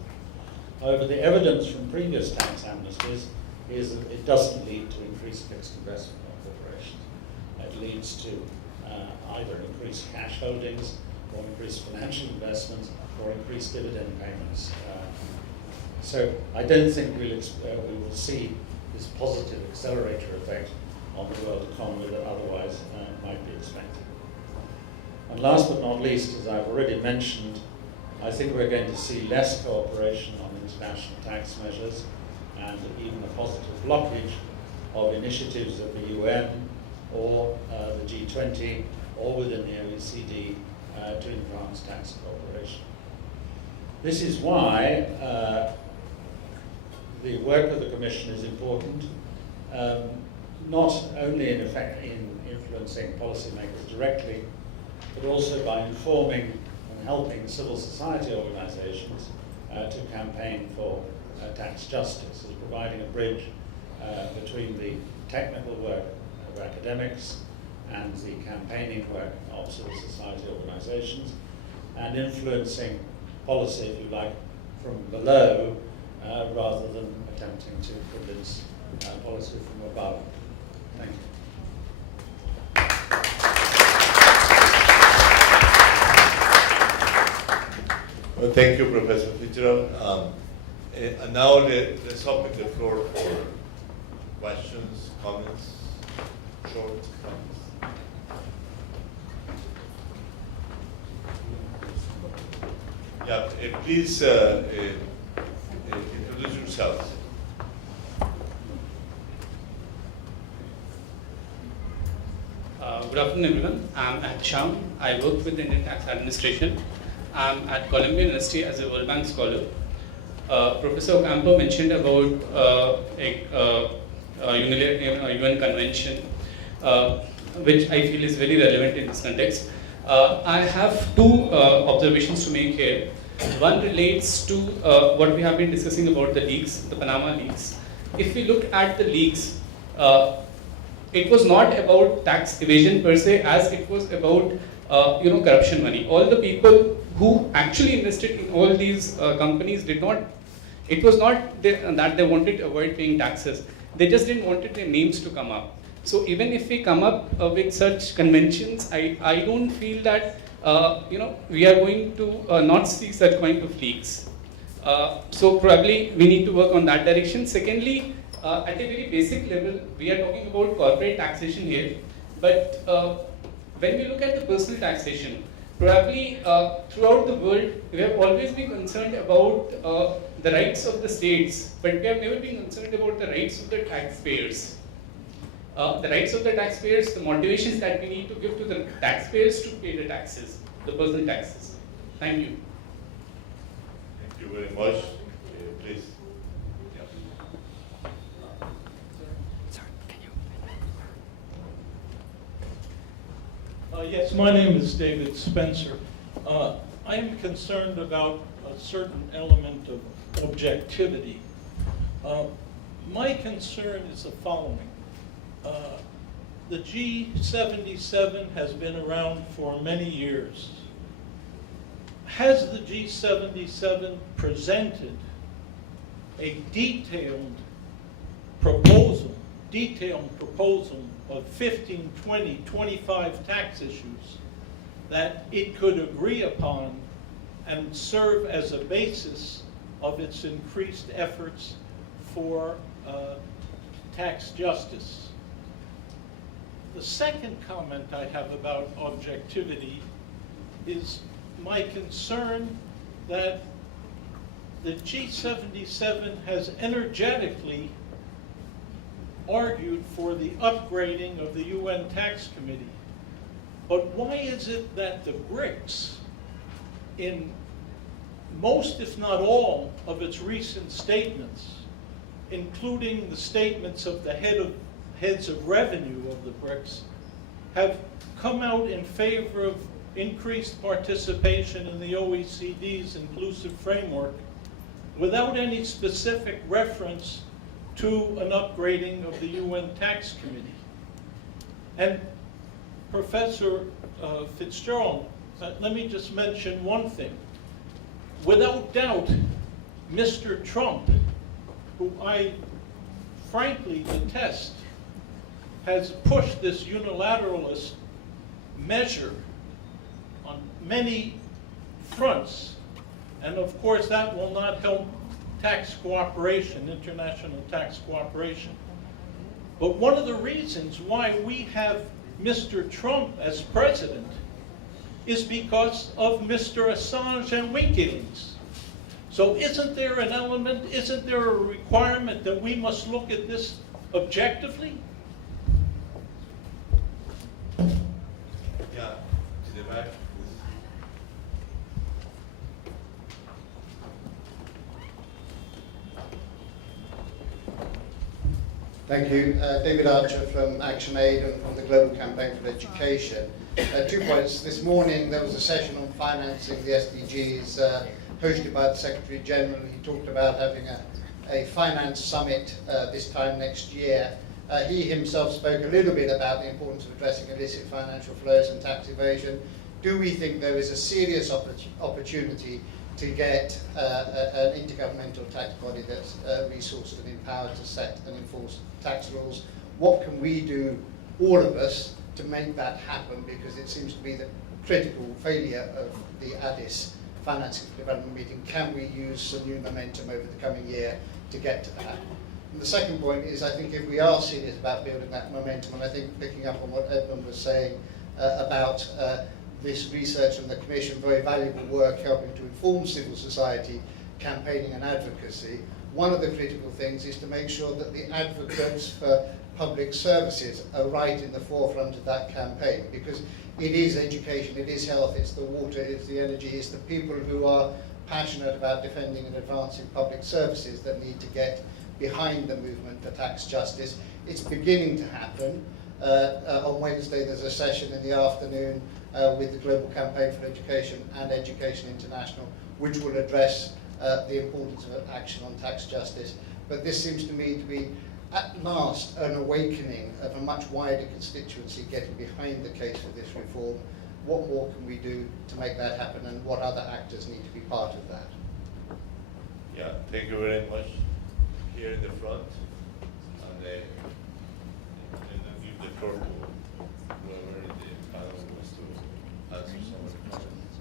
However, the evidence from previous tax amnesties is that it doesn't lead to increased fixed investment on corporations. It leads to either increased cash holdings, or increased financial investments, or increased dividend payments. So I don't think we will see this positive accelerator effect on the world economy that otherwise might be expected. And last but not least, as I've already mentioned, I think we're going to see less cooperation on international tax measures and even a positive blockage of initiatives at the UN or the G20 or within the OECD to enhance tax cooperation. This is why the work of the Commission is important, not only in effect in influencing policymakers directly, but also by informing and helping civil society organizations to campaign for tax justice, as providing a bridge between the technical work of academics and the campaigning work of civil society organizations, and influencing policy, if you like, from below, rather than attempting to convince policy from above. Thank you. Well, thank you, Professor Fitzgerald. And now let's open the floor for questions, comments, short comments. Yeah, please introduce yourself. Good afternoon, everyone. I'm Aksham. I work with the Indian Tax Administration. I'm at Columbia University as a World Bank Scholar. Professor Ocampo mentioned about a UN convention, which I feel is very relevant in this context. I have two observations to make here. One relates to what we have been discussing about the leaks, the Panama leaks. If we look at the leaks, it was not about tax evasion per se, as it was about corruption money. All the people who actually invested in all these companies did not. It was not that they wanted to avoid paying taxes. They just didn't want their names to come up. So even if we come up with such conventions, I don't feel that we are going to not see such kind of leaks. So probably we need to work on that direction. Secondly, at a very basic level, we are talking about corporate taxation here, but when we look at the personal taxation, probably throughout the world, we have always been concerned about the rights of the states, but we have never been concerned about the rights of the taxpayers. The rights of the taxpayers, the motivations that we need to give to the taxpayers to pay the taxes, the personal taxes. Thank you. Thank you very much. Please. Yes, my name is David Spencer. I am concerned about a certain element of objectivity. My concern is the following. The G77 has been around for many years. Has the G77 presented a detailed proposal of 15, 20, 25 tax issues that it could agree upon and serve as a basis of its increased efforts for tax justice? The second comment I have about objectivity is my concern that the G77 has energetically argued for the upgrading of the UN Tax Committee. But why is it that the BRICS, in most, if not all, of its recent statements, including the statements of the heads of revenue of the BRICS, have come out in favor of increased participation in the OECD's inclusive framework without any specific reference to an upgrading of the UN Tax Committee? And Professor Fitzgerald, let me just mention one thing. Without doubt, Mr. Trump, who I frankly detest, has pushed this unilateralist measure on many fronts, and of course that will not help tax cooperation, international tax cooperation. But one of the reasons why we have Mr. Trump as president is because of Mr. Assange and WikiLeaks. So isn't there an element, isn't there a requirement that we must look at this objectively? Yeah, to the back. Thank you. David Archer from ActionAid and from the Global Campaign for Education. 2 points. This morning there was a session on financing the SDGs hosted by the Secretary General. He talked about having a finance summit this time next year. He himself spoke a little bit about the importance of addressing illicit financial flows and tax evasion. Do we think there is a serious opportunity to get an intergovernmental tax body that's resourced and empowered to set and enforce tax rules? What can we do, all of us, to make that happen? Because it seems to be the critical failure of the Addis Financing for Development meeting. Can we use some new momentum over the coming year to get to that? And the second point is, I think if we are serious about building that momentum, and I think picking up on what Edmund was saying about this research and the Commission, very valuable work helping to inform civil society campaigning and advocacy, one of the critical things is to make sure that the advocates for public services are right in the forefront of that campaign, because it is education, it is health, it's the water, it's the energy, it's the people who are passionate about defending and advancing public services that need to get behind the movement for tax justice. It's beginning to happen. On Wednesday there's a session in the afternoon with the Global Campaign for Education and Education International, which will address the importance of action on tax justice. But this seems to me to be, at last, an awakening of a much wider constituency getting behind the case for this reform. What more can we do to make that happen, and what other actors need to be part of that? Yeah, thank you very much. Here in the front, and then give the floor to whoever in the panel wants to answer some of the comments.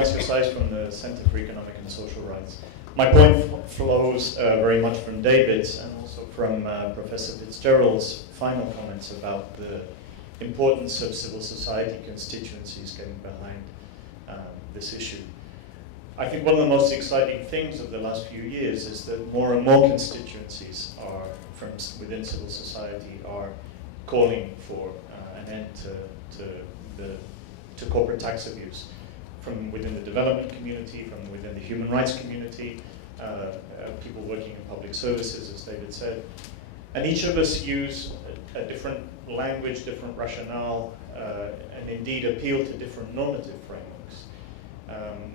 Ignacio Saiz from the Center for Economic and Social Rights. My point flows very much from David's and also from Professor Fitzgerald's final comments about the importance of civil society constituencies getting behind this issue. I think one of the most exciting things of the last few years is that more and more constituencies are from within civil society are calling for an end to corporate tax abuse, from within the development community, from within the human rights community, people working in public services, as David said. And each of us use a different language, different rationale, and indeed appeal to different normative frameworks.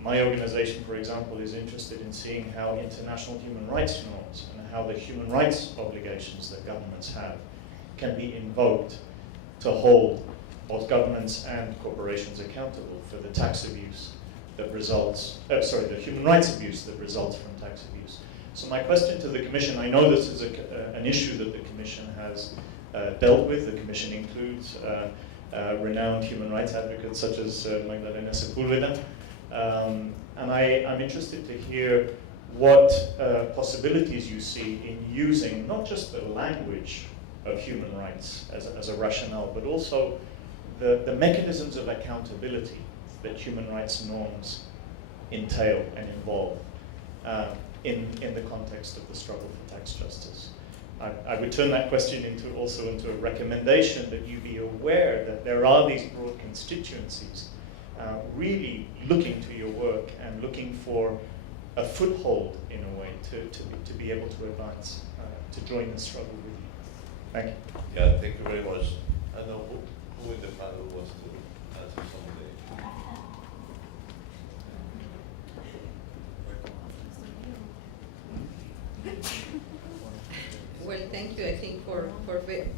My organization, for example, is interested in seeing how international human rights norms and how the human rights obligations that governments have can be invoked to hold both governments and corporations accountable for the tax abuse that results, the human rights abuse that results from tax abuse. So my question to the Commission, I know this is an issue that the Commission has dealt with. The Commission includes renowned human rights advocates such as Magdalena Sepulveda. And I'm interested to hear what possibilities you see in using not just the language of human rights as a rationale, but also the mechanisms of accountability that human rights norms entail and involve in the context of the struggle for tax justice. I would turn that question also into a recommendation that you be aware that there are these broad constituencies really looking to your work and looking for a foothold in a way to be able to advance, to join the struggle with you. Thank you. Yeah, thank you very much. I know who in the panel wants to answer some of the... Well, thank you, I think, for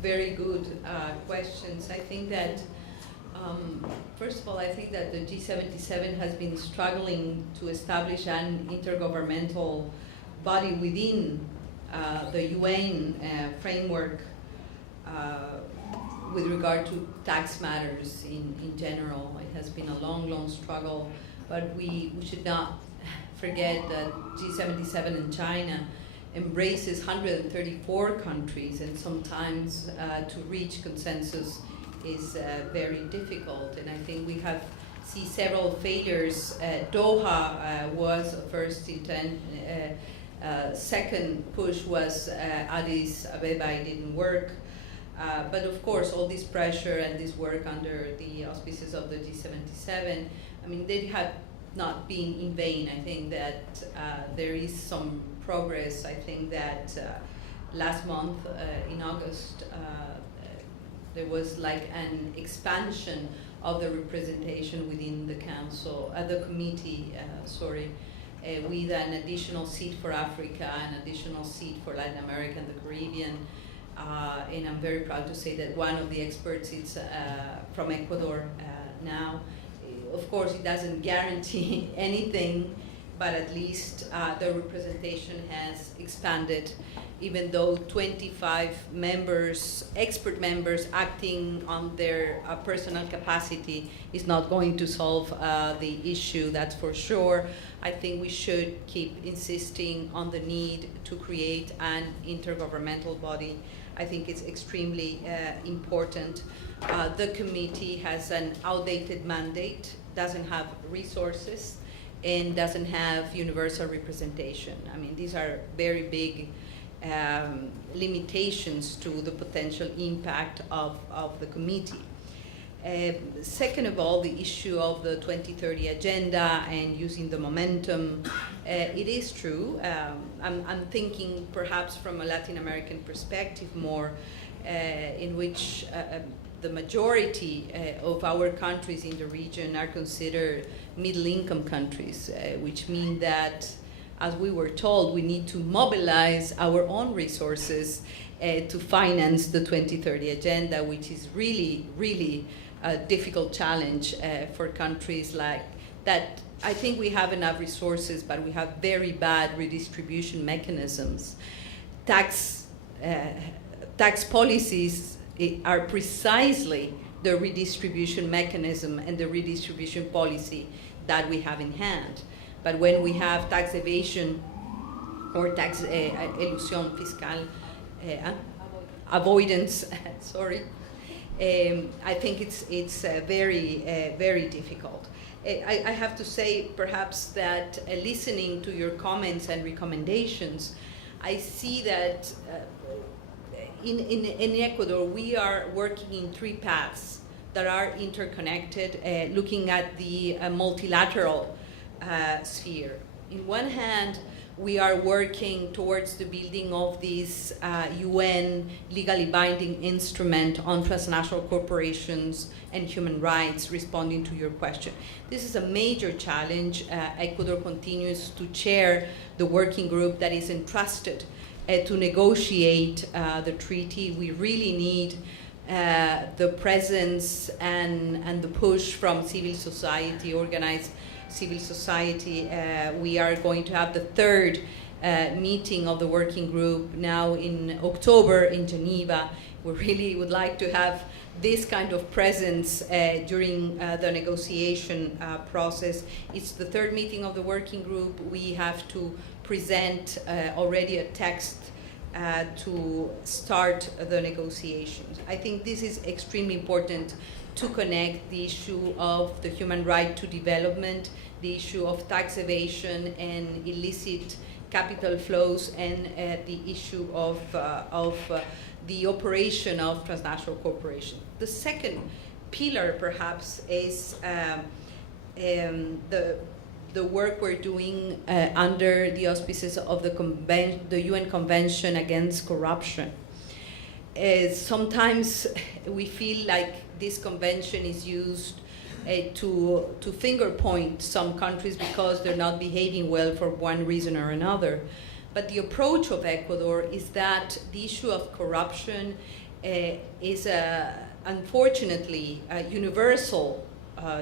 very good questions. I think that, first of all, I think that the G77 has been struggling to establish an intergovernmental body within the UN framework with regard to tax matters in general. It has been a long, long struggle, but we should not forget that G77 and China embraces 134 countries, and sometimes to reach consensus is very difficult. And I think we have seen several failures. Doha was a first intent. Second push was Addis Ababa. It didn't work. But of course, all this pressure and this work under the auspices of the G77, I mean, they have not been in vain. I think that there is some progress. I think that last month in August, there was like an expansion of the representation within the council, the committee, with an additional seat for Africa, an additional seat for Latin America and the Caribbean. And I'm very proud to say that one of the experts is from Ecuador now. Of course, it doesn't guarantee anything, but at least the representation has expanded, even though 25 members, expert members acting on their personal capacity is not going to solve the issue, that's for sure. I think we should keep insisting on the need to create an intergovernmental body. I think it's extremely important. The committee has an outdated mandate, doesn't have resources, and doesn't have universal representation. I mean, these are very big limitations to the potential impact of the committee. Second of all, the issue of the 2030 agenda and using the momentum. It is true. I'm thinking perhaps from a Latin American perspective more, in which the majority of our countries in the region are considered middle-income countries, which mean that, as we were told, we need to mobilize our own resources to finance the 2030 agenda, which is really, really a difficult challenge for countries like that. I think we have enough resources, but we have very bad redistribution mechanisms. Tax policies are precisely the redistribution mechanism and the redistribution policy that we have in hand. But when we have tax evasion or tax elusión fiscal, avoidance, sorry, I think it's very difficult. I have to say perhaps that listening to your comments and recommendations, I see that in Ecuador we are working in three paths that are interconnected, looking at the multilateral sphere. In one hand, we are working towards the building of this UN legally binding instrument on transnational corporations and human rights, responding to your question. This is a major challenge. Ecuador continues to chair the working group that is entrusted to negotiate the treaty. We really need the presence and the push from civil society, organized civil society. We are going to have the third meeting of the working group now in October in Geneva. We really would like to have this kind of presence during the negotiation process. It's the third meeting of the working group. We have to present already a text to start the negotiations. I think this is extremely important to connect the issue of the human right to development, the issue of tax evasion and illicit capital flows, and the issue of the operation of transnational corporations. The second pillar, perhaps, is the work we're doing under the auspices of the UN Convention Against Corruption. Sometimes we feel like this convention is used to finger point some countries because they're not behaving well for one reason or another. But the approach of Ecuador is that the issue of corruption is unfortunately a universal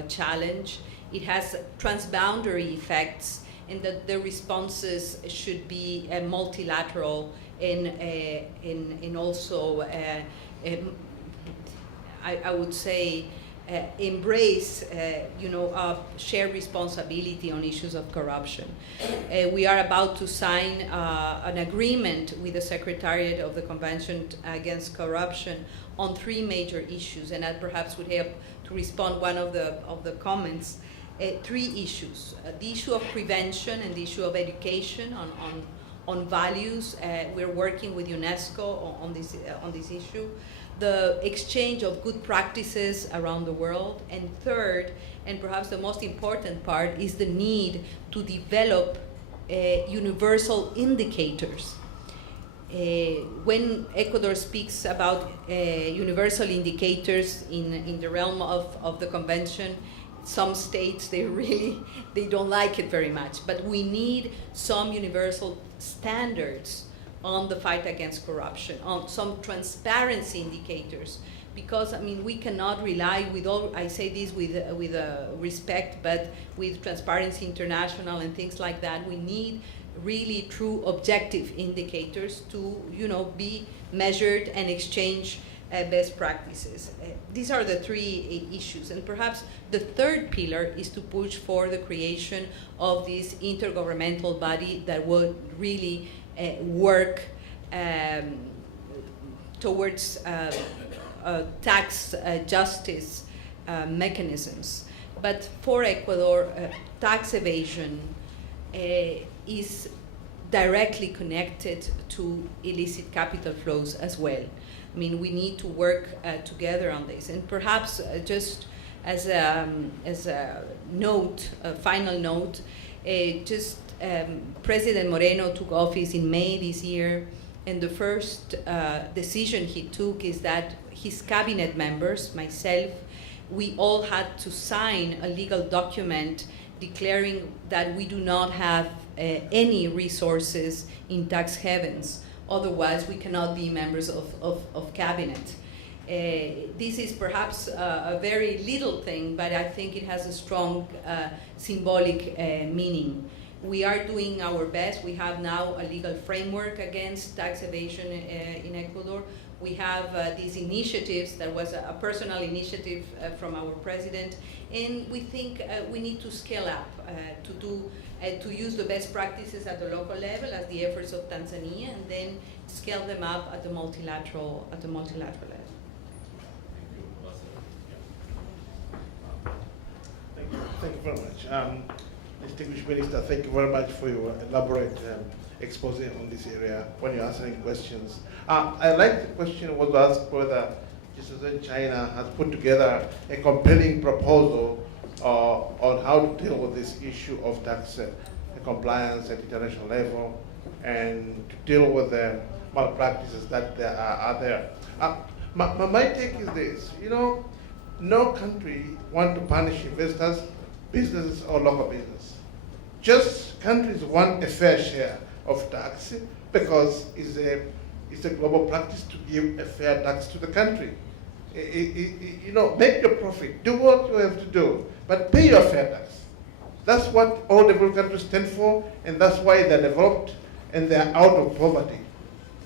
challenge. It has transboundary effects, and that the responses should be multilateral and also, I would say, embrace, shared responsibility on issues of corruption. We are about to sign an agreement with the Secretariat of the Convention Against Corruption on three major issues, and that perhaps would help to respond one of the comments. Three issues: the issue of prevention and the issue of education on values. We're working with UNESCO on this issue. The exchange of good practices around the world, and third, and perhaps the most important part, is the need to develop universal indicators. When Ecuador speaks about universal indicators in the realm of the convention, some states they don't like it very much, but we need some universal standards on the fight against corruption, on some transparency indicators, because we cannot rely with all, I say this with respect, but with Transparency International and things like that, we need really true objective indicators to be measured and exchange best practices. These are the three issues, and perhaps the third pillar is to push for the creation of this intergovernmental body that would really work towards tax justice mechanisms. But for Ecuador, tax evasion is directly connected to illicit capital flows as well. We need to work together on this. And perhaps just as a note, a final note, President Moreno took office in May this year, and the first decision he took is that his cabinet members, myself, we all had to sign a legal document declaring that we do not have any resources in tax havens. Otherwise, we cannot be members of cabinet. This is perhaps a very little thing, but I think it has a strong symbolic meaning. We are doing our best. We have now a legal framework against tax evasion in Ecuador. We have these initiatives. There was a personal initiative from our president, and we think we need to scale up to use the best practices at the local level, as the efforts of Tanzania, and then scale them up at the multilateral level. Thank you very much. Distinguished Minister, thank you very much for your elaborate expose on this area when you're answering questions. I like the question was asked whether China has put together a compelling proposal on how to deal with this issue of tax compliance at international level and to deal with the malpractices that are there. My take is this, no country wants to punish investors, businesses, or local business. Just countries want a fair share of tax because it's a global practice to give a fair tax to the country. Make your profit, do what you have to do, but pay your fair tax. That's what all developed countries stand for, and that's why they're developed and they're out of poverty.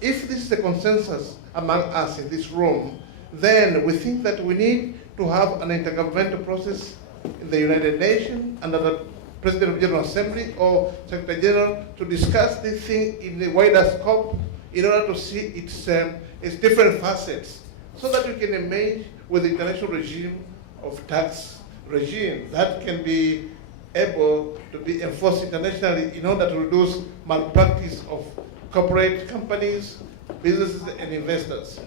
If this is a consensus among us in this room, then we think that we need to have an intergovernmental process in the United Nations under the President of the General Assembly or Secretary General to discuss this thing in a wider scope in order to see its different facets so that we can emerge with the international regime of tax regime that can be able to be enforced internationally in order to reduce malpractice of corporate companies, businesses, and investors.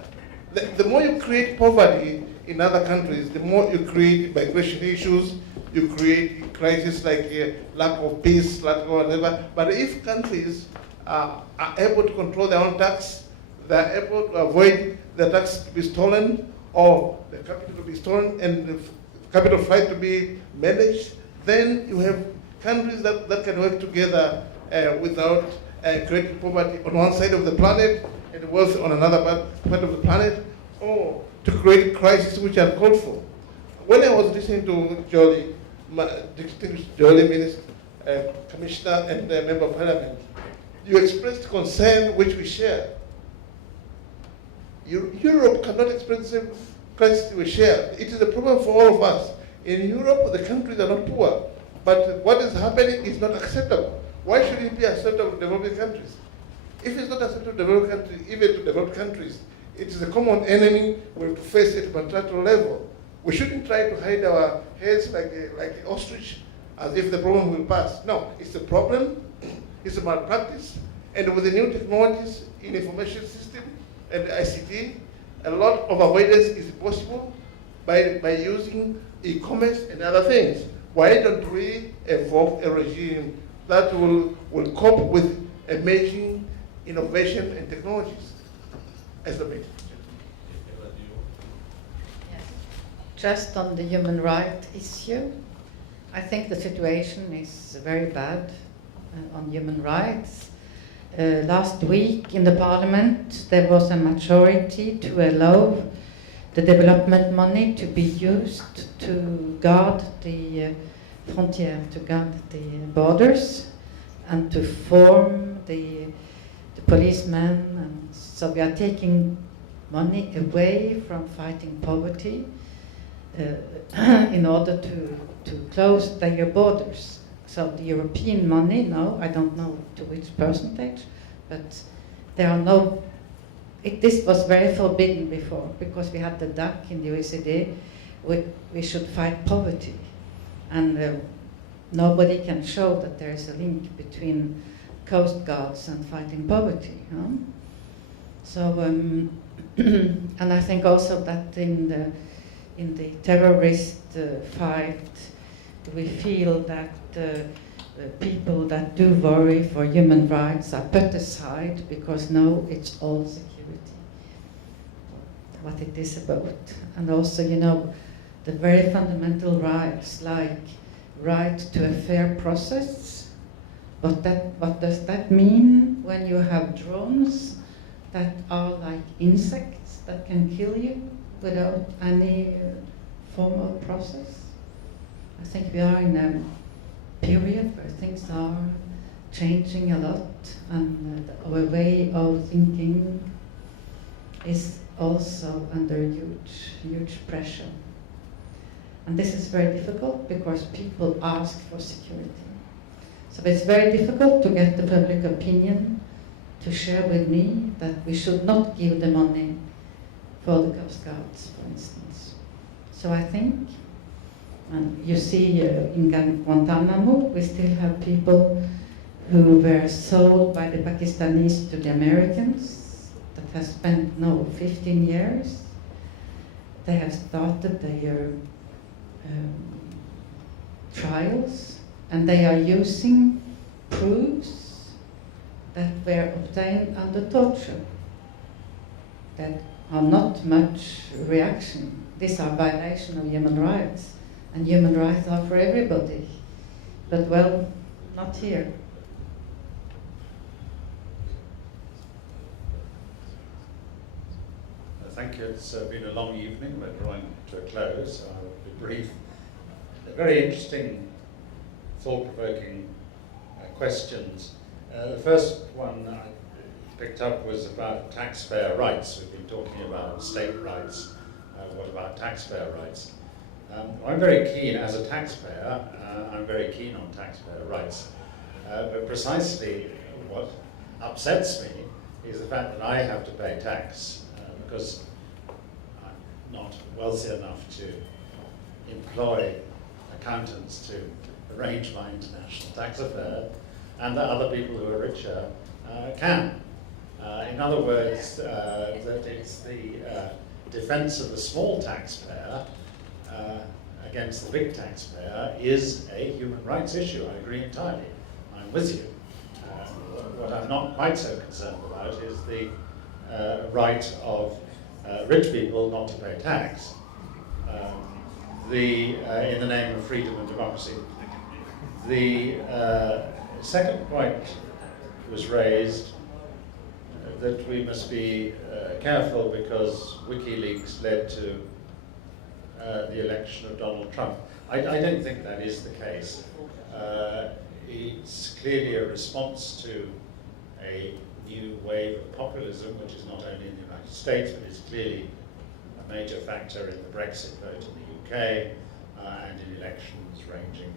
The more you create poverty in other countries, the more you create migration issues, you create crises like lack of peace, lack of whatever. But if countries are able to control their own tax, they're able to avoid the tax to be stolen or the capital to be stolen and the capital flight to be managed, then you have countries that can work together without creating poverty on one side of the planet and wealth on another part of the planet, or to create crises which are called for. When I was listening to Jolie, distinguished Jolie, Minister, Commissioner, and Member of Parliament, you expressed concern which we share. Europe cannot express the same crisis we share. It is a problem for all of us. In Europe, the countries are not poor, but what is happening is not acceptable. Why should it be acceptable to developing countries? If it's not acceptable to developed countries, even to developed countries, it is a common enemy we have to face at multilateral level. We shouldn't try to hide our heads like the ostrich as if the problem will pass. No, it's a problem, it's a malpractice, and with the new technologies in information system and ICT, a lot of avoidance is possible by using e-commerce and other things. Why don't we evoke a regime that will cope with emerging innovation and technologies as the main? Just on the human rights issue, I think the situation is very bad on human rights. Last week in the parliament, there was a majority to allow the development money to be used to guard the frontier, to guard the borders, and to form the policemen. And so we are taking money away from fighting poverty in order to close their borders. So the European money, no, I don't know to which percentage, but there are no, this was very forbidden before because we had the DAC in the OECD, we should fight poverty. And nobody can show that there is a link between coast guards and fighting poverty. Huh? So, and I think also that in the terrorist fight, we feel that people that do worry for human rights are put aside because no, it's all security, what it is about. And also, the very fundamental rights, like right to a fair process. What does that mean when you have drones that are like insects that can kill you without any formal process? I think we are in a period where things are changing a lot, and our way of thinking is also under huge pressure. And this is very difficult because people ask for security. So it's very difficult to get the public opinion to share with me that we should not give the money for the Coast Guards, for instance. So I think, and you see in Guantanamo, we still have people who were sold by the Pakistanis to the Americans that have spent, 15 years. They have started their trials, and they are using proofs that were obtained under torture that are not much reaction. These are violations of human rights, and human rights are for everybody. But well, not here. Thank you. It's been a long evening. We're drawing to a close, so I will be brief. Very interesting, thought-provoking questions. The first one I picked up was about taxpayer rights. We've been talking about state rights. What about taxpayer rights? I'm very keen, as a taxpayer, I'm very keen on taxpayer rights. But precisely what upsets me is the fact that I have to pay tax because I'm not wealthy enough to employ accountants to arrange my international tax affair, and that other people who are richer can. In other words, that it's the defense of the small taxpayer against the big taxpayer is a human rights issue. I agree entirely. I'm with you. What I'm not quite so concerned about is the right of rich people not to pay tax in the name of freedom and democracy. The second point was raised that we must be careful because WikiLeaks led to the election of Donald Trump. I don't think that is the case. It's clearly a response to a new wave of populism, which is not only in the United States, but is clearly a major factor in the Brexit vote in the UK and in elections ranging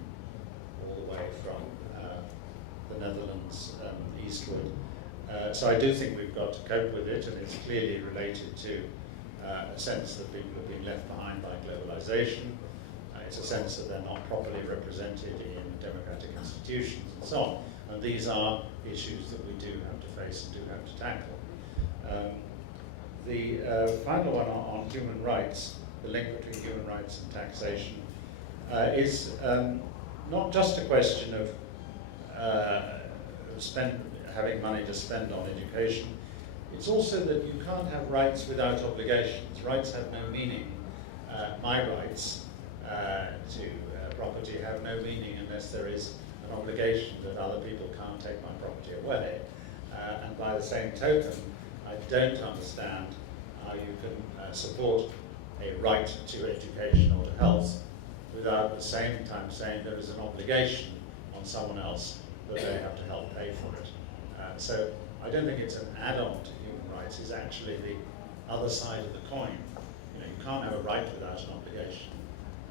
all the way from the Netherlands eastward. So I do think we've got to cope with it, and it's clearly related to a sense that people have been left behind by globalization. It's a sense that they're not properly represented in democratic institutions and so on. And these are issues that we do have to face and do have to tackle. The final one on human rights, the link between human rights and taxation, is not just a question of having money to spend on education. It's also that you can't have rights without obligations. Rights have no meaning. My rights to property have no meaning unless there is an obligation that other people can't take my property away. And by the same token, I don't understand how you can support a right to education or to health without at the same time saying there is an obligation on someone else that they have to help pay for it. So I don't think it's an add-on to human rights, it's actually the other side of the coin. You know, you can't have a right without an obligation,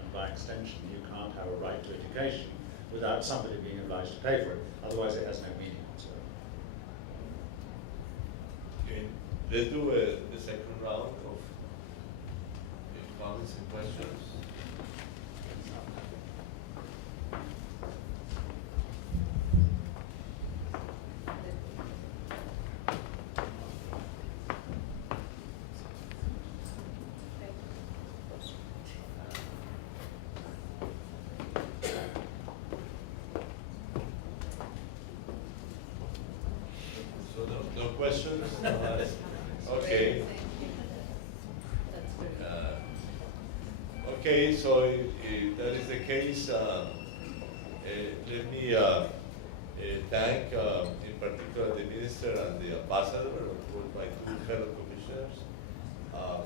and by extension you can't have a right to education without somebody being obliged to pay for it, otherwise it has no meaning whatsoever. Okay, let's do the second round of comments and questions. No questions? Okay. Okay, so if that is the case, let me thank in particular the Minister and the Ambassador, of course my two fellow commissioners,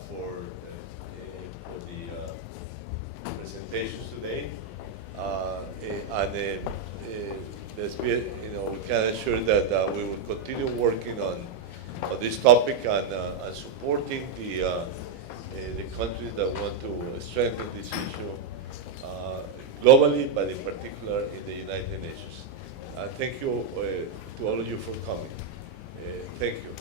for the presentations today. Let's be, we can assure that we will continue working on on this topic and supporting the countries that want to strengthen this issue globally, but in particular in the United Nations. Thank you to all of you for coming. Thank you.